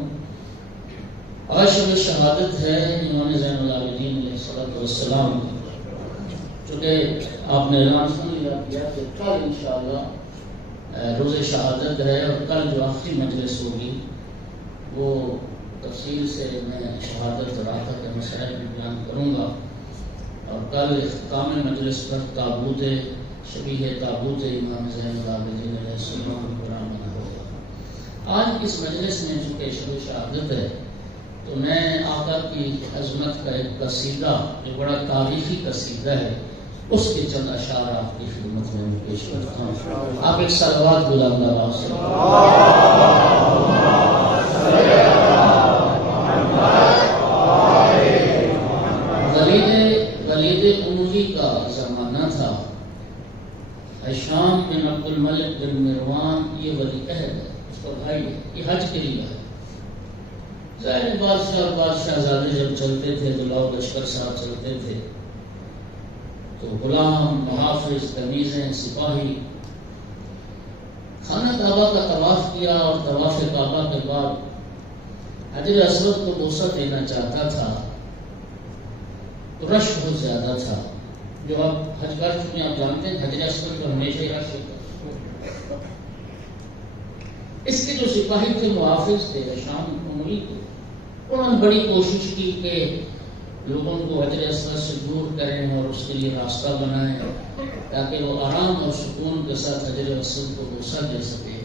آج شب شہادت ہے امام زین العابدین علیہ السلام کی، چونکہ آپ نے اعلان سن لیا کہ کل انشاءاللہ روز شہادت ہے، اور کل جو آخری مجلس ہوگی وہ تفصیل سے میں شہادت اور آخر کے مسائل بھی بیان کروں گا، اور کل اختتام مجلس پر تابوت شبیہ تابوت امام زین العابدین علیہ السلام قرآن بنا ہوگا۔ آج اس مجلس میں چونکہ شب شہادت ہے تو میں آقا کی عظمت کا ایک قصیدہ جو بڑا تاریخی قصیدہ ہے اس کے چند اشعار آپ کی خدمت میں پیش کرتا ہوں۔ آپ ایک صلوات بلند آواز سے ولید اموی کا زمانہ تھا، ہشام بن عبد الملک بن مروان یہ ولی عہد ہے، اس کا بھائی ہے، یہ حج کے لیے ہے۔ ظاہر بادشاہ اور بادشاہ زادے جب چلتے تھے تو لوگ لشکر ساتھ چلتے تھے، تو غلام، محافظ، تمیزیں، سپاہی خانہ کعبہ کا طواف کیا، اور طواف کعبہ کے بعد حجر اسود کو بوسہ دینا چاہتا تھا تو رش بہت زیادہ تھا. جو آپ حج کر چکے ہیں آپ جانتے ہیں حجر اسود پر ہمیشہ ہی رش ہوتا ہے. اس کے جو سپاہی تھے، محافظ تھے شام عمری کو، انہوں نے بڑی کوشش کی کہ لوگوں کو حجر اسود سے دور کریں اور اس کے لیے راستہ بنائیں تاکہ وہ آرام اور سکون کے ساتھ حجر اسود کو بوسہ دے سکے.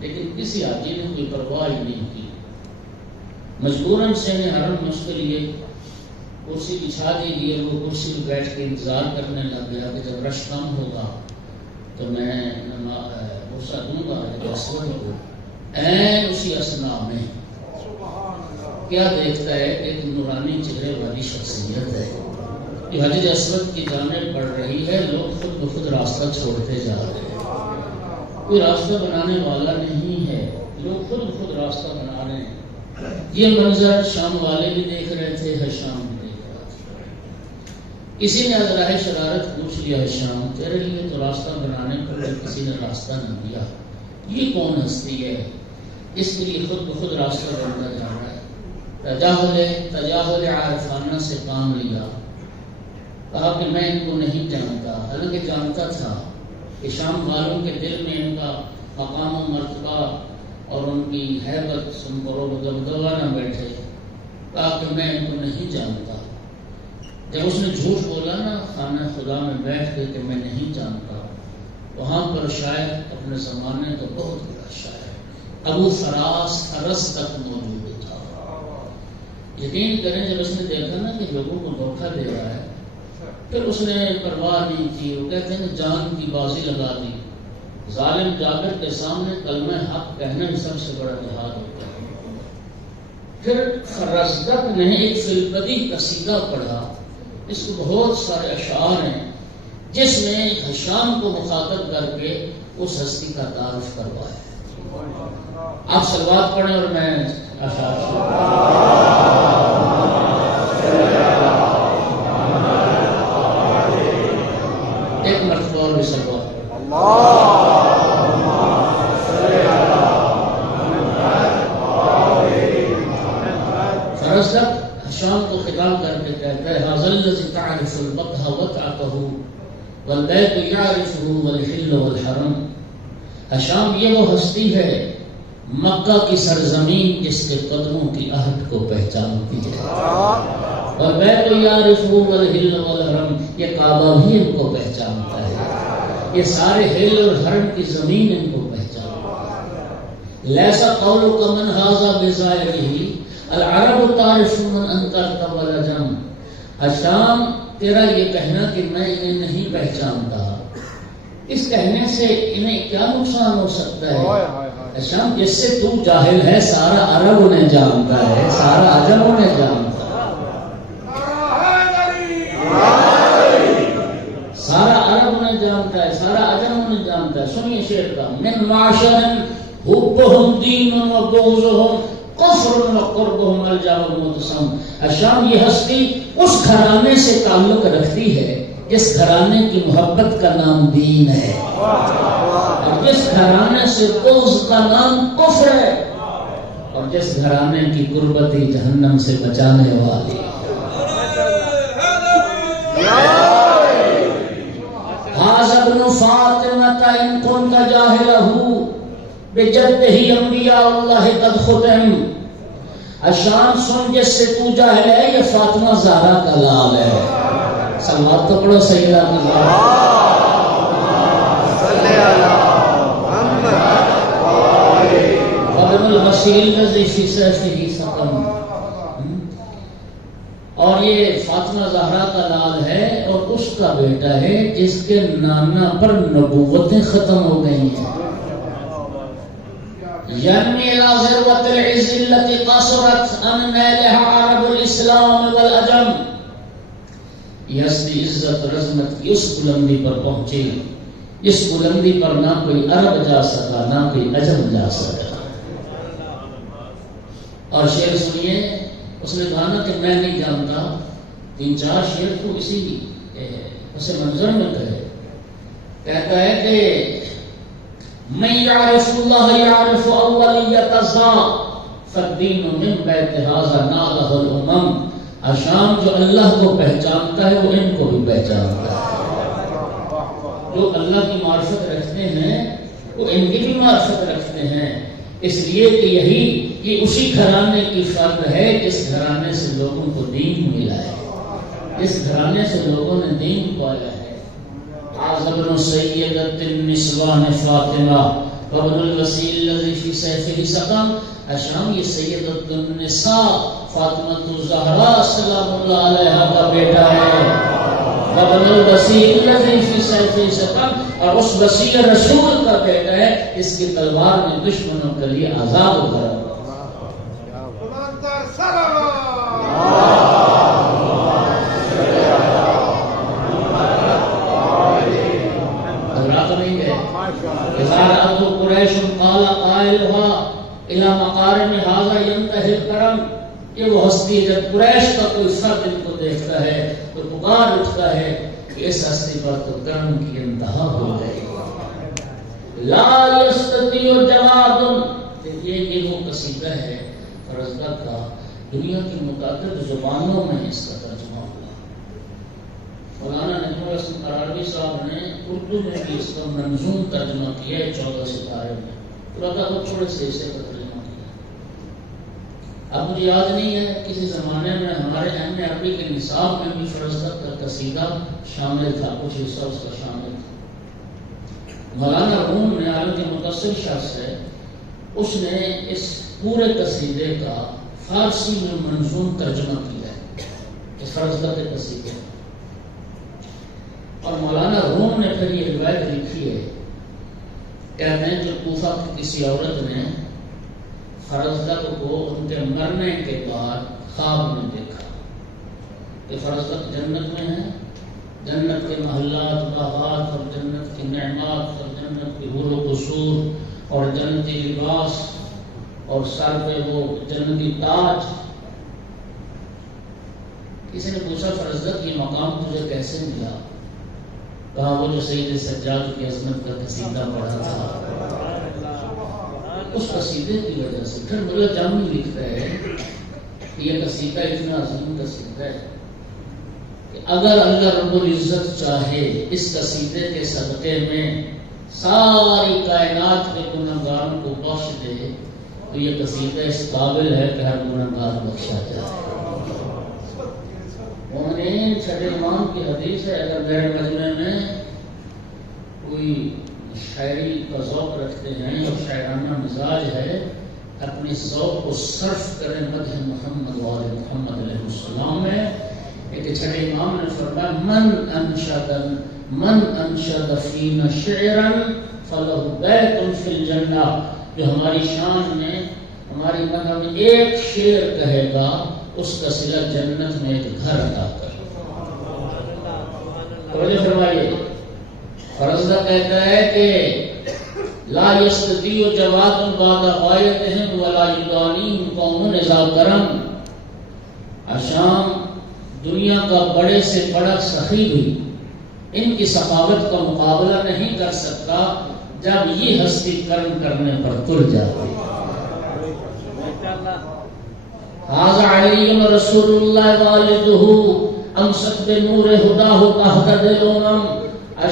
لیکن کسی حاجی نے کوئی پرواہ ہی نہیں کی. مجبوراً سین حرم میں اس کے لیے کرسی بچھا دی گئی. وہ کرسی پہ بیٹھ کے انتظار کرنے لگ گیا کہ جب رش کم ہوگا تو میں بوسہ دوں گا حجر اسود کو. عین اسی اثنا میں کیا دیکھتا ہے؟ ایک نورانی چہرے والی شخصیت ہے کہ حجر اسود کی جانب بڑھ رہی ہے. لوگ خود بخود راستہ چھوڑتے جا رہے ہیں. کوئی راستہ بنانے والا نہیں ہے، لوگ خود بخود راستہ بنا رہے ہیں. یہ منظر شام والے بھی دیکھ رہے تھے، حشام بھی دیکھ رہا تھا. کسی نے ازراہ شرارت پوچھ لیا، حشام تیرے لیے تو راستہ بنانے پر کسی نے راستہ نہ دیا، یہ کون ہستی ہے اس کے لیے خود بخود راستہ بنتا جا رہا ہے؟ تجاہل عارفانہ سے کام لیا. کہا کہ میں ان کو نہیں جانتا، حالانکہ جانتا تھا کہ شام والوں کے دل میں ان کا مقام و مرتبہ اور ان کی ہیبت سنبرو دبدبا نہ بیٹھے. کہا کہ میں ان کو نہیں جانتا. جب اس نے جھوٹ بولا نا خانہ خدا میں بیٹھ کے کہ میں نہیں جانتا، وہاں پر شاید اپنے زمانے کا بہت بڑا شاعر ابو فراس فرس تک موجود تھا. یقین کریں جب اس نے دیکھا نا کہ لوگوں کو دھوکہ دے رہا ہے پھر اس نے پرواہ نہیں کی. وہ کہتے ہیں جان کی بازی لگا دی. ظالم جابر کے سامنے کلمہ حق کہنا ہی سب سے بڑا جہاد ہوتا ہے. پھر فرزدق نے ایک فلپدی قصیدہ پڑھا. اس کو بہت سارے اشعار ہیں جس میں حشام کو مخاطب کر کے اس ہستی کا تعارف کروایا. آپ صلوات پڑھیں اور میں اشعار ایک مرتبہ اور بھی صلوات فرزدق حشام کو خطاب کر کے کہتا ہے ھذا الذی تعرف البطح وطعته والبیت یعرفه والحل والحرم. حشام یہ وہ ہستی ہے مکہ کی سرزمین جس کے قدموں کی عہد کو پہچانتی ہے، اور بیت یعرفه والحل والحرم یہ کعبہ بھی ان کو پہچانتا ہے. یہ سارے ہل اور حرم کی زمین ان کو پہچانتا ہے. لیسا قولک من ھذا بظاہرہ العرب تعرف من انکرت ولجم. حشام تیرا یہ کہنا کہ میں انہیں نہیں پہچانتا، اس کہنے سے انہیں کیا نقصان ہو سکتا ہے؟ حشام جس سے تو جاہل ہے سارا عرب انہیں جانتا ہے، سارا عجم انہیں جانتا ہے، سارا عرب انہیں جانتا ہے، سارا عجم انہیں جانتا ہے. سنیے شعر کا من معاشر حبهم دین و بغضهم کفر و قربهم الجا المتسم. حشام یہ ہستی اس گھرانے سے تعلق رکھتی ہے جس گھرانے کی محبت کا نام دین ہے، اور جس گھرانے سے بغض کا نام کفر ہے، اور جس گھرانے کی قربتی جہنم سے بچانے والی. ھذا ابن فاطمہ ان كنت جاہلہ بجدہ انبیاء اللہ قد ختم. حشام سن جس سے تو جاہل ہے یہ فاطمہ زہرا کا لال ہے. صلوات تو پڑھو سیدہ کی صلی اللہ المسیل الذی فی سیفہ سقم. اور یہ فاطمہ زہرا کا لال ہے اور اس کا بیٹا ہے جس کے نانا پر نبوتیں ختم ہو گئی ہیں. یعنی الى ذروة العز التي قصرت عن نالها عرب الاسلام والعجم. یہ ہستی عزت اور عظمت کی اس بلندی پر پہنچی جس بلندی پر نہ کوئی عرب جا سکا نہ کوئی عجم جا سکا. اور شعر سنیے، اس نے کہا نا کہ میں نہیں جانتا. 3-4 شعر تو اسی اسے منظر میں کہتا ہے کہ من یعرف اللہ یعرف اولیت الزا فالدین من بیت ھذا نالہ الامم. شام جو اللہ کو پہچانتا ہے وہ ان کو بھی پہچانتا ہے. جو اللہ کی معرفت رکھتے ہیں وہ ان کی بھی معرفت رکھتے ہیں، اس لیے کہ یہ اسی گھرانے کی فرد ہے جس گھرانے سے لوگوں کو دین ملا ہے، جس گھرانے سے لوگوں نے دین پایا ہے. اعظم سیدۃ النسوان فاطمہ وابن الوسیل الذی فی سیفہ سقم. شام یہ سیدۃ النساء فاطمہ الزہرا سلام اللہ علیہا کا بیٹا ہے. وابن الوسیل الذی فی سیفہ سقم، اور اس وسیع رسول کا بیٹا ہے اس کی تلوار میں دشمنوں کے لیے آزاد ہو گیا. یہ وہ ہستی ہے جب قریش کا کوئی فرد ان کو دیکھتا ہے تو پکار اٹھتا ہے کہ اس ہستی پر تو کرم کی انتہا ہو گئی. لا یستطیع جواد، یہ وہ قصیدہ ہے فرزدہ کا، دنیا کی متعدد زبانوں میں اس کا ترجمہ ہوا. مولانا نجم الحسن قراربی صاحب نے اردو میں بھی اس کا منظوم ترجمہ کیا ہے 14 ستارے میں. پورا کو تھوڑے سے اسے کا ترجمہ کیا. اب مجھے یاد نہیں ہے کسی زمانے میں ہمارے علم عربی کے نصاب میں بھی فرزدہ کا قصیدہ شامل تھا، کچھ حصہ اس کا شامل تھا. مولانا روم نے عالم کے متصل شخص ہے، اس نے اس پورے قصیدے کا فارسی میں منظوم ترجمہ کیا ہے اس فرزدہ کے قصیدے. اور مولانا روم نے پھر یہ روایت لکھی ہے، کہتے ہیں کہ کوفہ کی کسی عورت نے فرزدہ کو ان کے مرنے کے بعد خواب میں دیکھا کہ فرزدہ جنت میں ہے، جنت کے محلات، باغات اور جنت کی نعمات اور جنت کے حور و قصور اور جنتی لباس اور سر پہ وہ جنتی تاج. کسی نے پوچھا فرزدہ یہ مقام تجھے کیسے ملا؟ کہا وہ جو سید سجاد کی عظمت کا قصیدہ پڑھا تھا اس قصیدے کی وجہ سے. پھر ملا جامی لکھتا ہے کہ یہ قصیدہ اتنا عظیم قصیدہ ہے کہ اگر اللہ رب العزت چاہے اس قصیدے کے صدقے میں ساری کائنات کے گنہگاروں کو بخش دے تو یہ قصیدہ اس قابل ہے کہ ہر گنہگار بخشا جائے. مومنین چھٹے امام کی حدیث ہے، اگر غیر مجمع میں کوئی شاعری کا ذوق رکھتے ہیں اور شاعرانہ مزاج ہے، اپنی ذوق کو صرف کریں مدح محمد وآل محمد علیہ السلام میں. ایک چھٹے امام نے فرمایا من انشد فینا شعرا فلہ بیت فی الجنہ. جو ہماری شان میں ہماری مدح میں ایک شعر کہے گا اس کا صلہ جنت میں ایک گھر عطا کر. توجہ فرمائیے، فرزدہ کہتا ہے کہ لا یستطیع جواد بعد غایتہم ولا یدانیہم قوم اذا کرم. شام دنیا کا بڑے سے بڑا سخی بھی ان کی سخاوت کا مقابلہ نہیں کر سکتا جب یہ ہستی کرم کرنے پر تر جاتی. ھذا علی رسول اللہ والدہ امسک بنور ہداہ تحت الامم.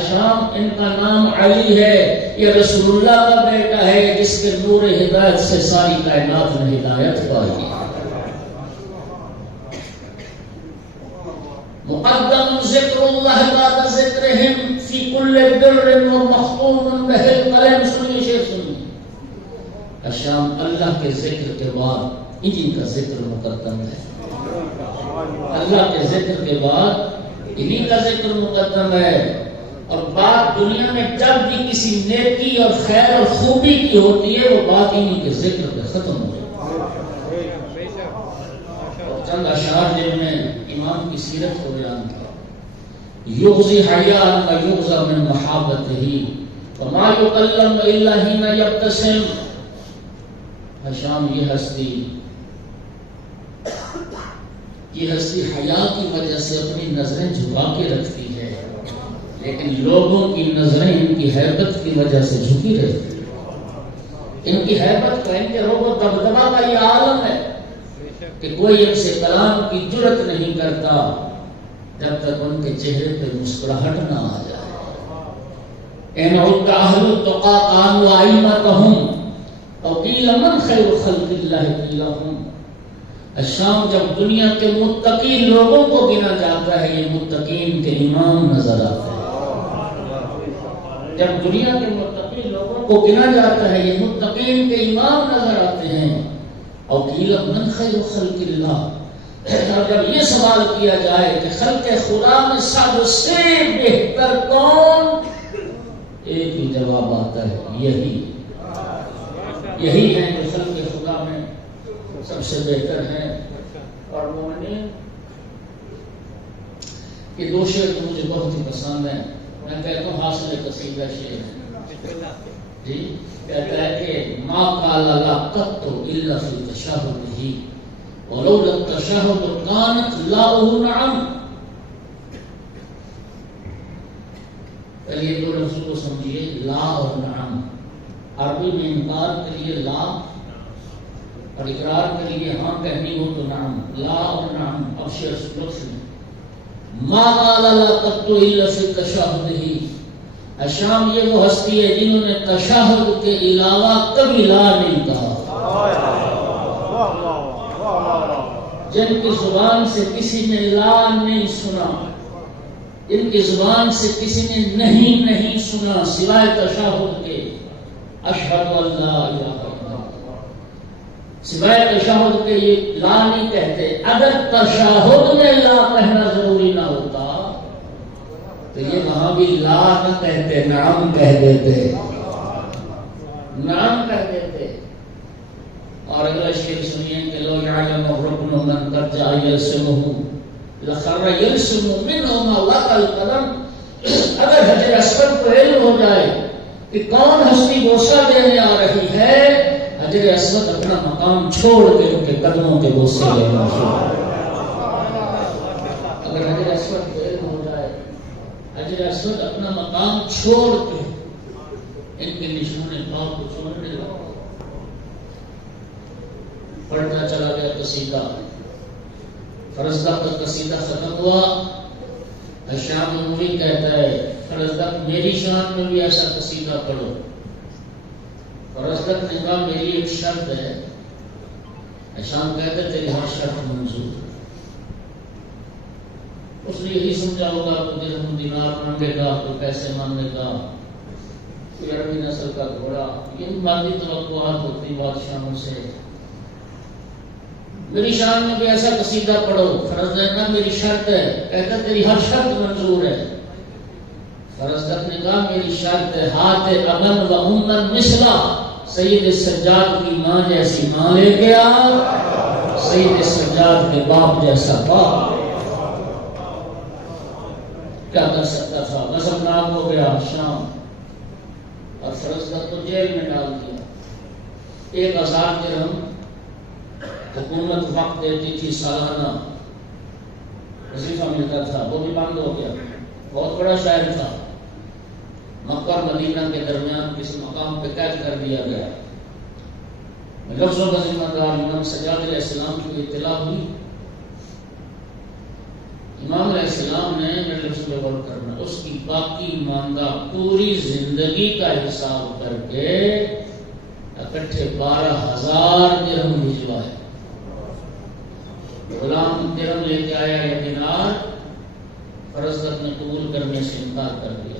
شام ان کا نام علی ہے، یہ رسول اللہ کا بیٹا ہے جس کے نور ہدایت سے ساری کائنات نے ہدایت پائی. مقدم ذکر اللہ بعد ذکرہم فی کل بر ومختوم بہ القلم. سنیے شیخ سنیے، شام اللہ کے ذکر کے بعد انہی کا ذکر مقدم ہے. اللہ کے ذکر کے بعد انہی کا ذکر مقدم ہے. اور بات دنیا میں جب بھی کسی نیکی اور خیر اور خوبی کی ہوتی ہے وہ بات انہی کے ذکر پہ ختم ہو جاتی ہے. اور چند اشعار جن میں امام کی سیرت کو بیان کیا، یغزی حیاء و یغزا من محابتہ وما یکلم الا حین یبتسم. شام یہ ہستی حیا کی وجہ سے اپنی نظریں جھکا کے رکھتی ہے لیکن لوگوں کی نظریں ان کی ہیبت کی وجہ سے جھکی رہتی، ان کی ہیبت کا، ان کے رعب و دبدبہ کا یہ عالم ہے کہ کوئی ان سے کلام کی جرأت نہیں کرتا جب تک ان کے چہرے پہ مسکراہٹ نہ آ جائے۔ ان عد اہل التقى قالوا ائمتهم وقيل من خير خلق الله قيلهم۔ الشام جب دنیا کے متقی لوگوں کو گنا جاتا ہے، یہ متقین کے امام نظر آتے ہیں۔ جب دنیا کے متقی لوگوں کو گنا جاتا ہے، یہ متقین کے امام نظر آتے ہیں۔ اور قیل من خیر خلق اللہ، اور جب یہ سوال کیا جائے کہ خلق خدا میں سب سے بہتر کون، ایک ہی جواب آتا ہے، یہی ہے جو خلق خدا میں سب سے بہتر ہیں۔ اور مومنین یہ دو شعر مجھے بہت ہی پسند ہیں، میں کہتا ہوں حاصل قصیدہ شعر ہے جی، کہتا ہے کہ ما قال لا قط الا فی تشہدہ ولولا التشہد کانت لاؤہ نعم۔ پہلے دو لفظوں کو سمجھیے، لا اور نعم۔ عربی میں انکار کے لیے لا اور اقرار کے لیے ہاں کہنی ہو تو نعم، لا اور نعم۔ اب شعر لفظ میں ما قال لا قط الا فی تشہدہ، الشام یہ وہ ہستی ہے جنہوں نے تشہد کے علاوہ کبھی لا نہیں کہا، جن کی زبان سے کسی نے لا نہیں سنا، ان کی زبان سے کسی نے نہیں سنا سوائے تشہد کے، اشہد ان لا الہ الا اللہ، سوائے تشہد کے یہ لا نہیں کہتے۔ اگر تشہد میں لا کہنا ضروری نہ ہوتا تو یہ وہاں بھی لا نہ کہتے، نعم کہہ دیتے، نعم کہہ دیتے۔ اور اگلا شعر سنیے کہ لو یعلم الرکن من قد جاء یلسمہ لخر یلسم منہ ما وقع القلم۔ اگر حجر اسود کو علم ہو جائے کہ کون ہستی بوسہ دینے آ رہی ہے، حجر اسود اپنا مقام چھوڑ کے ان کے قدموں کے بوسے لینا شروع۔ اگر حجر اسود کو علم ہو جائے، حجر اسود اپنا مقام چھوڑ کے ان کے نشان پاک کو چھوڑنے لگا۔ پڑھتا چلا گیا قصیدہ، فرزدق کا قصیدہ ختم ہوا۔ شام نوری کہتا ہے فرزدق میری شان میں بھی ایسا قصیدہ پڑھو۔ فرزدق نے کہا میری ایک شرط ہے۔ شام کہتا ہے تیری ہر شرط منظور۔ اس نے یہی سمجھا ہوگا تو درہم دینار مانگے گا، تو پیسے مانگے گا، کوئی عربی نسل کا گھوڑا، یہ مادی توقعات ہوتی بادشاہوں سے۔ میری شان میں بھی ایسا قصیدہ پڑھو۔ فرزدق نے میری شرط ہے، کہتا تیری ہر شرط منظور ہے۔ فرزدق نے کہا میری شرط ہے ہاتھ ابن و امن مثلا، سید سجاد کی ماں جیسی ماں لے کے آ، سید سجاد کے باپ جیسا باپ۔ کیا کر سکتا تھا، غضبناک ہو گیا شام، اور فرزدق کو جیل میں ڈال دیا۔ 1000 درہم حکومت وقت دیتی تھی، سالانہ وظیفہ ملتا تھا، وہ بھی بند ہو گیا۔ بہت بڑا شاعر تھا، مکہ اور مدینہ کے درمیان کسی مقام پہ قید کر دیا گیا۔ لفظوں کا ذمہ دار امام سجاد علیہ السلام کی اطلاع ہوئی۔ امام علیہ السلام نے میرے لفظ پہ غور کرنا، اس کی باقی ماندہ پوری زندگی کا حساب کر کے اکٹھے 12,000 درہم بھجوائے۔ غلام درہم لے کے آیا یا دینار، فرزدق نے قبول کرنے سے انکار کر دیا۔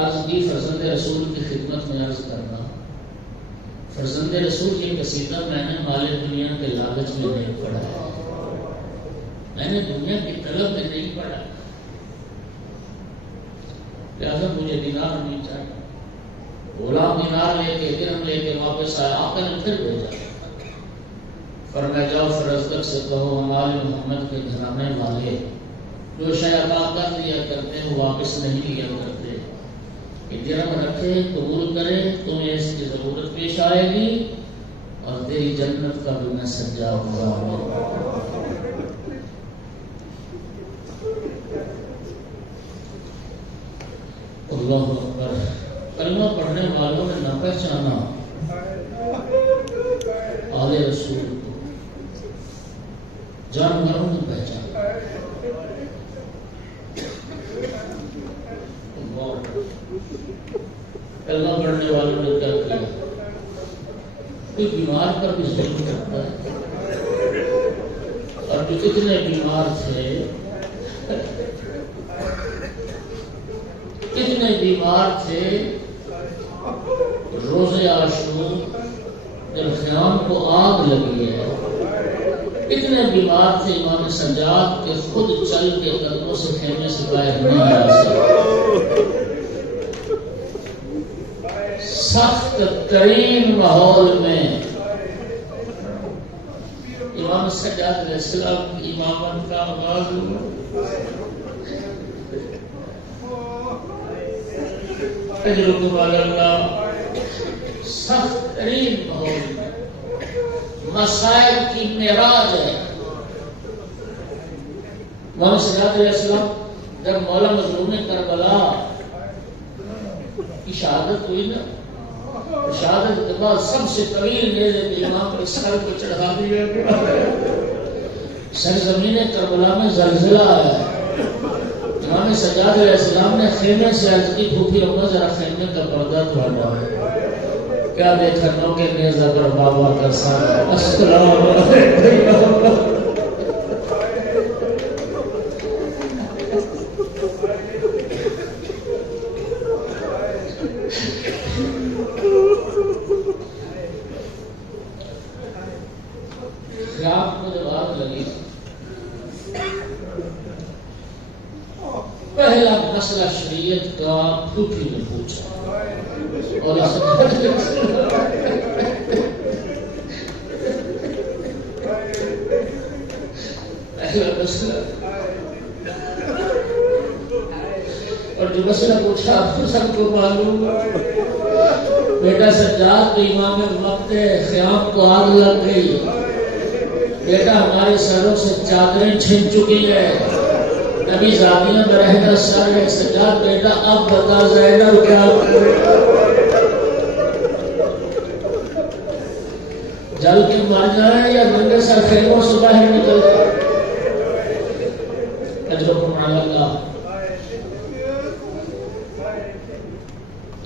عرض کی فرزند رسول کی خدمت میں عرض کرنا، فرزند رسول یہ قصیدہ میں نے مال دنیا کے لالچ میں نہیں پڑھا ہے، میں نے دنیا کی طلب میں نہیں پڑھا، لہذا مجھے دینار نہیں چاہیے۔ غلام دینار لے کے درہم لے کے واپس آیا، آقا نے پھر بھیجا، فرمایا جاؤ فرزدق سے کہو ہمارے محمد کے گھرانے والے جو شے عطا کر دیا کرتے ہیں وہ واپس نہیں لیا کرتے، کہ درہم رکھے قبول کرے، تمہیں اس کی ضرورت پیش آئے گی اور تیری جنت کا بھی میں سجا ہوا ہوں۔ اللہ اکبر. کلمہ پڑھنے والوں نے نہ پہچانا آل رسول کو، جانوروں نے پہچانا. کلمہ پڑھنے والوں نے کیا کیا؟ کوئی بیمار پر بھی ظلم کرتا ہے، اور جو کتنے بیمار تھے، کتنے بیمار تھے روزے عاشور جب خیام کو آگ لگی ہے، اتنے بیمار تھے امام سجاد کے خود چل کے قدموں سے خیمے سے باہر نہیں آ سکتے. سخت ترین ماحول میں امام سجاد علیہ السلام کی امامت کا آغاز ہوا. اجرکم علی اللہ. سخت ترین ماحول میں مسائل کی معراج ہے. امام سجاد علیہ السلام جب مولا مظلوم کربلا کی شہادت ہوئی نا، شہادت کے بعد سب سے طویل نیزے پہ امام کے سر کو چڑھا دیا گیا. سرزمین کربلا میں زلزلہ آیا. امام سجاد علیہ السلام نے خیمے سے عرض کی، پھوپھی اما ذرا خیمے کا پردہ اٹھانا ہے. کیا دیکھا نو کے نیزہ پر بابا کا سر. السلام علیکم. پہلا مسئلہ شریعت کا پھوپھی نے پوچھا، اور پہلا مسئلہ، اور جو مسئلہ پوچھا آپ سب کو معلوم. بیٹا سجاد تو امام وقت خیام کو آگ لگ گئی، بیٹا ہمارے سروں سے چادریں چھن چکی ہے، نبی زادیاں برہنہ سر ہے. سجاد بیٹا اب بتا زینب کیا کرے؟ جل کے مر جائے یا ننگے سر خیموں سے باہر نکل جائے؟ اجرکم علی اللہ.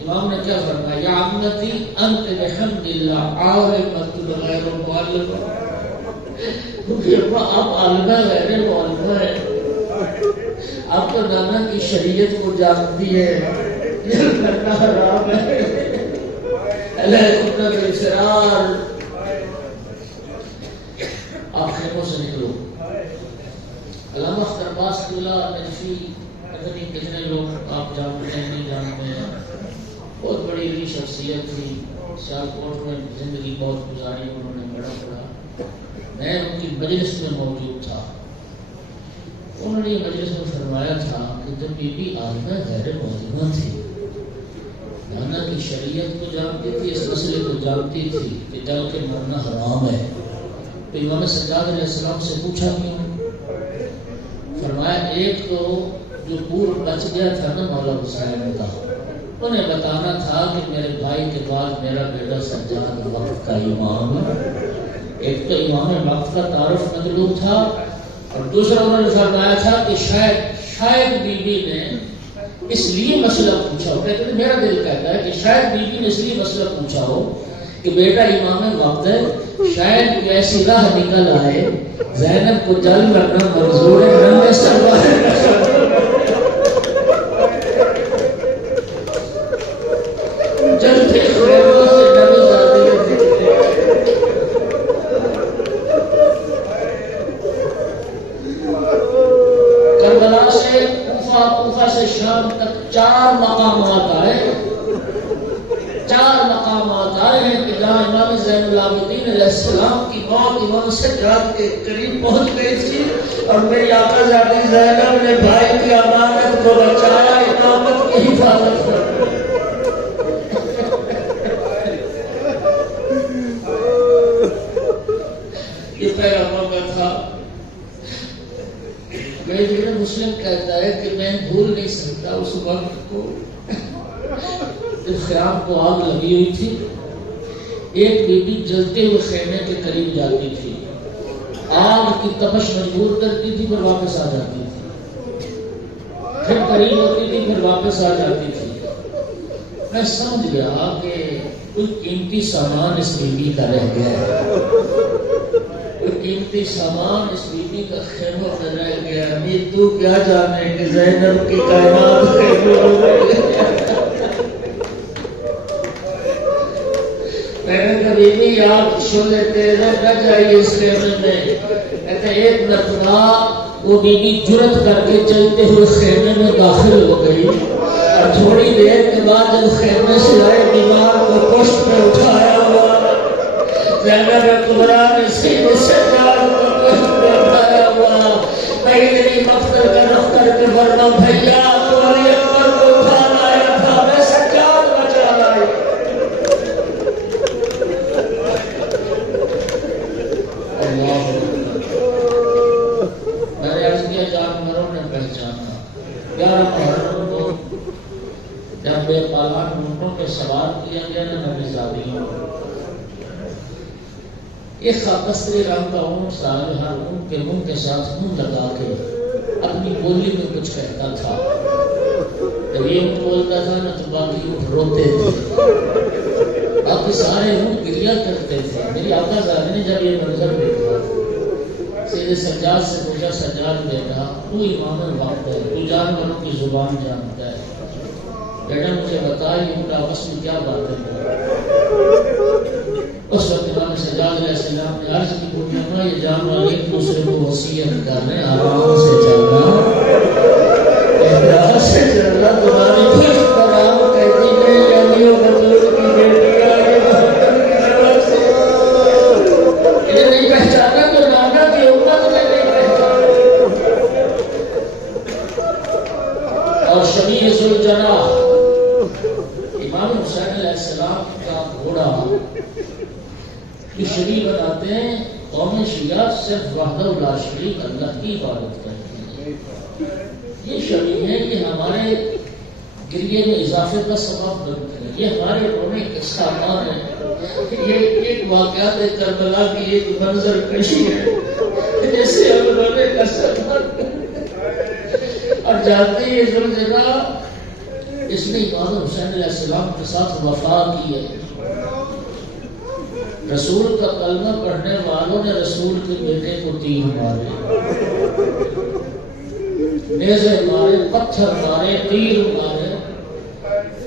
امام نے کیا فرمایا؟ یا عمتی انت بحمد اللہ عالمت غیر معلمہ. آپ عالمہ غیر معلمہ ہے، آپ تو نانا کی شریعت کو جانتی ہے، یہ کرنا حرام ہے. علیکم بالفرار. آپ خیموں سے نکلو. علامہ اختر عباس اللہ نجفی، پتہ نہیں کتنے لوگ آپ جانتے ہیں نہیں جانتے ہیں، بہت بڑی بڑی شخصیت تھی. سیالکوٹ میں زندگی بہت گزاری، انہوں نے بڑا پڑھا. میں ان کی مجلس میں موجود تھا. انہوں نے یہ مجلس میں فرمایا تھا کہ جب بی بی عالمہ غیر معلمہ تھی، نانا کی شریعت کو جانتی تھی، اس مسئلے کو جانتی تھی کہ جل کے مرنا حرام ہے، تو امام سجاد علیہ السلام سے پوچھا کیوں؟ فرمایا ایک تو جو پور بچ گیا تھا نا مولا حسین کا، انہیں بتانا تھا کہ میرے بھائی کے بعد میرا بیٹا سجاد وقت کا امام ہے. ایک تو امام وقت کا تعارف مطلوب تھا، اور دوسرا انہوں نے فرمایا تھا کہ شاید بی بی نے اس لیے مسئلہ پوچھا ہو. کہتے ہیں میرا دل کہتا ہے کہ شاید بی بی نے اس لیے مسئلہ پوچھا ہو کہ بیٹا امام وقت ہے، شاید کوئی ایسی راہ نکل آئے زینب کو جل کرنا منظور ہے، ننگے سر باہر جلتے خیموں سے نبی زادی کربلا سے کوفہ سے شام تک 4 مقامات آئے. 4 مقامات آئے ہیں کہ جہاں امام زین العابدین علیہ السلام کی موت امام سجاد کے قریب پہنچ گئی تھی، اور میری آقا زادی زینب نے بھائی کی امانت کو بچایا، امامت کی حفاظت کر. یہ پہلا موقع تھا. مسلم کہتا ہے کہ میں بھول نہیں سکتا اس وقت کو خیام کو آگ لگی ہوئی تھی، ایک بی بی جلتے ہوئے خیمے کے قریب جاتی تھی، آگ کی تپش مجبور کرتی تھی پھر واپس آ جاتی تھی، پھر قریب ہوتی تھی پھر واپس آ جاتی تھی۔ میں سمجھ گیا کہ کوئی قیمتی سامان اس بی بی کا رہ گیا ہے، کوئی قیمتی سامان اس بی بی کا خیموں میں رہ گیا۔ امیر تو کیا جانے کہ زینب کی کائنات خیموں میں رہ گیا۔ میں نے کہا بی بی آپ شعلے تیرے نہ جائیے اس خیمے میں۔ کہتے ایک مرتبہ وہ بی بی جرأت کر کے چلتے ہوئے خیمے میں داخل ہو گئی، اور تھوڑی دیر کے بعد جب خیمے سے آئے بیمار کو پشت پہ اٹھایا ہوا، زینب کبریٰ نے سینے سے جان کو پشت پہ اٹھایا ہوا، میں اتنی مقتل کا رخ کر کے ورنہ بھیا تو علی اکبر کو اٹھا لایا تھا، میں سجاد بچا لائی۔ میں نے عرض کیا جانوروں نے پہچانا 11 محرم کو جب بے پالان اونٹوں پہ سوار کیا گیا نا نبیزادیوں، ایک خاکستری رنگ کا اونٹ صاحب ہر اونٹ کے منہ کے ساتھ منہ لگا کے اپنی بولی میں کچھ کہتا تھا۔ جب یہ اونٹ بولتا تھا نا تو باقی اونٹ روتے تھے، باقی سارے اونٹ گریا کرتے تھے۔ میری آقا زادے نے جب یہ منظر دیکھا، سیدھے سجاد سے پوچھا سجاد بیٹا تو امام الوقت ہے، تو جانوروں کی زبان جانتا ہے، بیٹا مجھے بتا یہ اونٹ آپس میں کیا باتیں ہیں؟ اس وقت امام سجاد علیہ السلام نے عرض کی بنیادہ یہ جانور ایک دوسرے کو وصیت کرنے آرام سے چلنا، احتیاط سے چلنا، تمہاری پھر برام کہتی نہیں یعنی وہ بطور کی بیٹی آگے بہتر کی طرف سے انہیں نہیں پہچانا تو نانا کی امت نے نہیں پہچانا۔ اور شبیہ ذوالجناح امام حسین علیہ السلام کا گھوڑا جو شریف بناتے ہیں، قوم شیعہ صرف وحدہ لا شریک اللہ کی عبادت کرتے ہیں، یہ شبیہ ہے کہ ہمارے گریے میں اضافے کا سبب بنتے ہیں، یہ ہمارے رونے کا سامان ہے۔ یہ ایک واقعات کربلا کی ایک منظر کشی ہے جیسے ہم رونے کا سبب، اور جانتے ہیں یہ ذوالجناح اس نے امام حسین علیہ السلام کے ساتھ وفا کی ہے۔ رسول کا کلمہ پڑھنے والوں نے رسول کے بیٹے کو تیر مارے، نیزے مارے، پتھر مارے، تیر مارے۔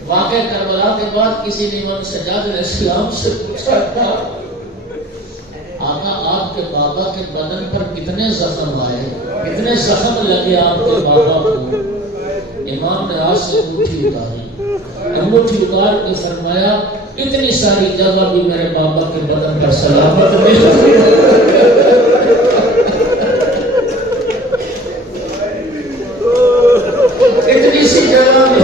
واقعہ کربلا کے بعد کسی نے امام سجاد علیہ السلام سے پوچھا تھا آقا آپ کے بابا کے بدن پر کتنے زخم آئے، کتنے زخم لگے آپ کے بابا کو؟ امام نے آج سے انگوٹھی اتاری، انگوٹھی اتار کے فرمایا اتنی ساری جگہ بھی میرے بابا کے بدن پر سلامت نہیں، اتنی سی جگہ بھی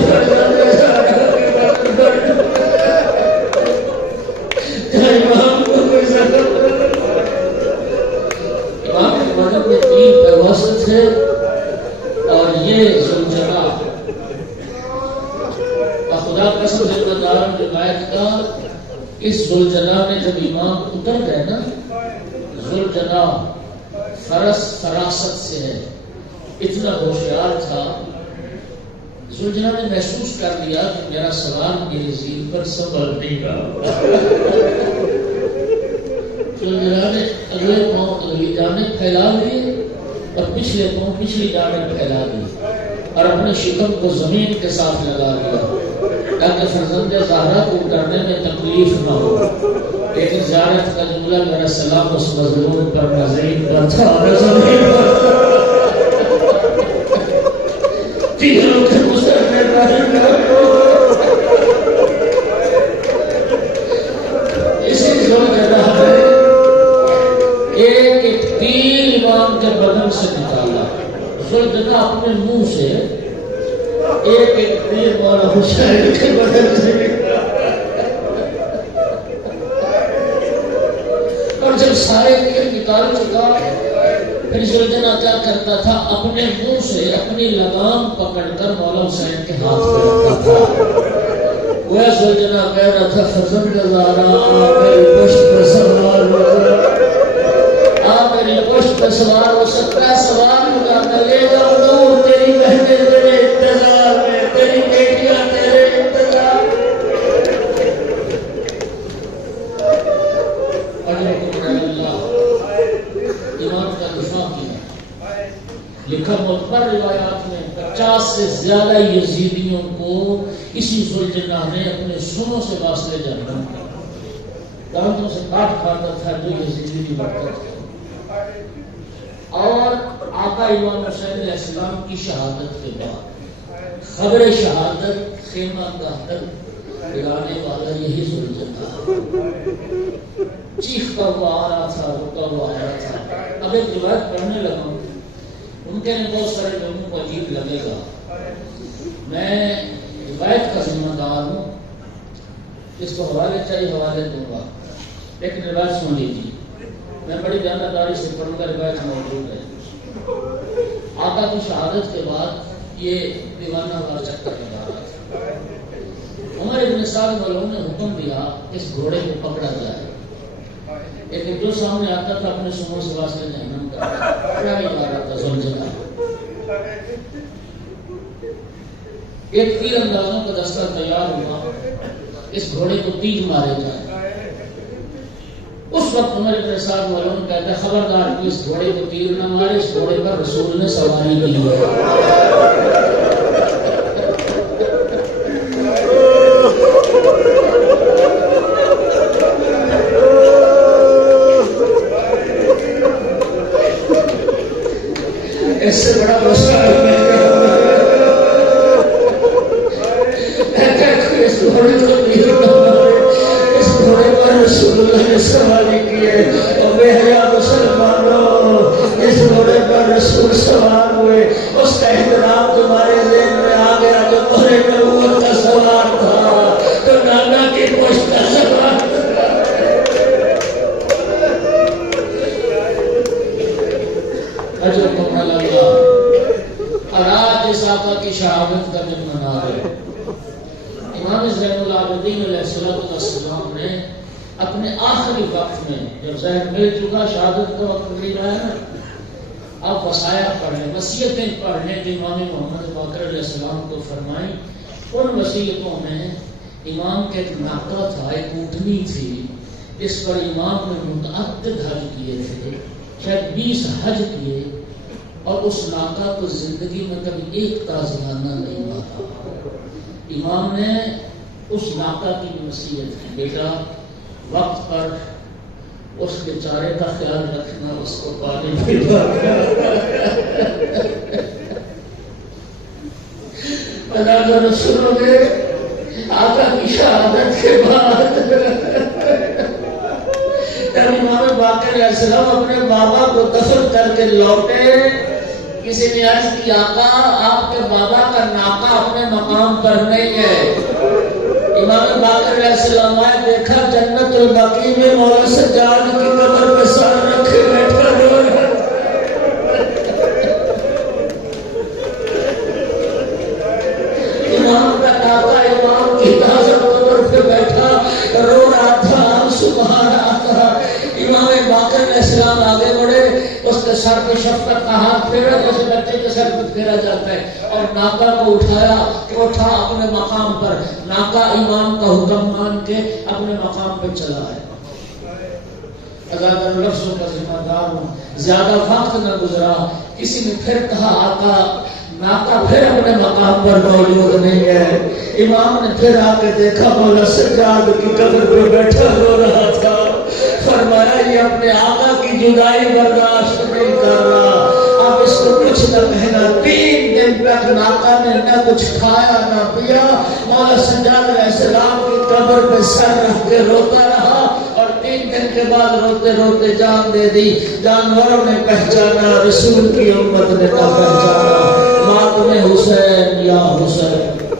امام کو کوئی زخم امام کے بدن میں 3 پیوست ہے۔ اور یہ ذوالجناح خدا قسم ذمہ روایت کا اس ذوالجناح نے جب امام اتر گئے نا، ذوالجناح فراست سے ہے، اتنا ہوشیار تھا، ذوالجناح نے محسوس کر لیا کہ میرا سوال میری زیر پر سنبھل نہیں رہا۔ ذوالجناح نے اگلے پاؤں اگلی جانب پھیلا لیے اور پچھلے پاؤں پچھلی جانب پھیلا دی، اور اپنے شکم کو زمین کے ساتھ لگا دیا تاکہ فرزند زہرا کو اترنے میں تکلیف نہ ہو۔ لیکن زیارت کا جملہ میرا سلام اس مظلوم پر نظرین پر تھا، زمین پر تیروں کے گزرنے پر اسی ذوالجناح نے ایک تیر امام کے بدن سے نکالا۔ ذوالجناح اپنے منہ سے ایک تیر مولا حسین کے بدن سے نکالا، اور جب سارے تیر نکال چکا پھر ذوالجناح کیا کرتا تھا، اپنے منہ سے اپنی لگام پکڑ کر مولا حسین کے ہاتھ پہ رکھتا تھا۔ وہ سوچنا کہہ رہا تھا فضل گزارا میری پشت پر سوار ہو آپ میری پشت پر سوار ہو سکتا ہے، سوار ہو جاتا لے جاؤ دور، تیری بہنیں تیرے انتظار میں، تیری بیٹیاں تیرے انتظار میں۔ ایمان کا دفاع کیا، لکھا معتبر روایات میں 50 سے زیادہ یزیدیوں کو اسی ذوالجناح نے اپنے سنوں سے واسطے جہنم کیا، دانتوں سے کاٹ کھاتا تھا جو یزیدی نہیں بڑھتا تھا۔ اور آقا امام حسین علیہ السلام کی شہادت کے بعد خبر شہادت خیمہ کا حل گرانے والا یہی ذوالجناح چیختا ہوا آ رہا تھا، روتا ہوا آ رہا تھا۔ اب ایک روایت پڑھنے لگا، ممکن ہے بہت سارے لوگوں کو عجیب لگے گا، میں روایت کا ذمہ دار ہوں، اس کو حوالے چاہیے حوالے دوں گا، لیکن روایت سن لیجیے، میں بڑی جانکاری سے پڑھوں گا، روایت موجود ہے۔ آقا کی شہادت کے بعد یہ دیوانہ وار چکر لگا رہا تھا۔ عمر ابن سعد والوں نے حکم دیا اس گھوڑے کو پکڑا جائے، لیکن جو سامنے آتا تھا اپنے سنوں سے واسطے جہنم کا پکڑا نہیں جا رہا تھا ذوالجناح۔ ایک تیر اندازوں کا دستہ تیار ہوا، اس گھوڑے کو تیر مارے جائے۔ اس وقت عمر ابن سعد والوں نے کہتا ہے خبردار کہ اس گھوڑے کو تیر نہ مارے، اس گھوڑے پر رسول نے سواری کی ہے۔ اس سے بڑا مسئلہ اس گھوڑے کو تیر نہ مارے، اس گھوڑے پر رسول اللہ نے سواری کی ہے۔ اور بے حیا مسلمانوں، اس گھوڑے پر رسول سوار ہوئے، اس کا احترام تمہارے ذہن میں آ گیا جو تمہارے نبوت کا سوار تھا، تو نانا کی پشت کا سوار تھا۔ اجر پکڑا لگا، اور آج اس آقا کی شہادت کا دن منا رہے۔ امام زین العابدین علیہ السلام نے اپنے آخری وقت میں جب ذہن مل چکا، شہادت کا وقت مل رہا ہے، اب وصایا پڑھیں، وصیتیں پڑھیں جو امام محمد باقر علیہ السلام کو فرمائیں۔ ان وصیتوں میں امام کے ایک ناقہ تھا، ایک اونٹنی تھی، اس پر امام نے متعدد حج کیے تھے، شاید 20 حج کیے، اور اس ناقہ کو زندگی میں کبھی ایک تازیانہ نہیں مارا۔ امام نے اس ناقہ کی وصیت کی، بیٹا وقت پر اس بیچارے کا خیال رکھنا، اس کو پانی پلانا۔ اللہ رسولوں نے آقا کی شہادت کے بعد جب امام باقر علیہ السلام اپنے بابا کو دفن کر کے لوٹے، کسی نے عرض کی آقا آپ کے بابا کا ناقہ اپنے مقام پر نہیں ہے۔ امام باقر علیہ السلام آئے، دیکھا جنت البقیع میں مولا سجاد کی قبر پہ سر رکھے بیٹھا رو رہا۔ امام کا ناقہ امام کی تازہ قبر پہ بیٹھا رو رہا تھا، آنسو بہا رہا تھا۔ امام باقر علیہ السلام آگے بڑھے، اس کے سر پہ شفقت کا ہاتھ پھیرا جیسے بچے کے سر پہ پھیرا جاتا ہے، اور ناقہ کو اٹھایا، اٹھا اپنے مقام پر۔ ناقہ امام کا حکم مان کے اپنے مقام پہ چلا ہے۔ اگر لفظوں کا ذمہ دار ہوں، زیادہ وقت نہ گزرا، کسی نے پھر کہا آقا ناقہ پھر اپنے مقام پر موجود نہیں ہے۔ امام نے پھر آ کے دیکھا مولا سجاد کی قبر پہ بیٹھا رو رہا تھا۔ فرمایا یہ اپنے آقا کی جدائی برداشت نہیں کر رہا، اب اس کو کچھ نہ کہنا۔ 3 دن تک ناقہ نے نہ کچھ کھایا نہ پیا، مولا سجاد علیہ السلام کی قبر پہ سر رکھ کے روتا رہا، اور 3 دن کے بعد روتے روتے جان دے دی۔ جانوروں نے پہچانا، رسول کی امت نے نہ پہچانا۔ ماتم حسین یا حسین۔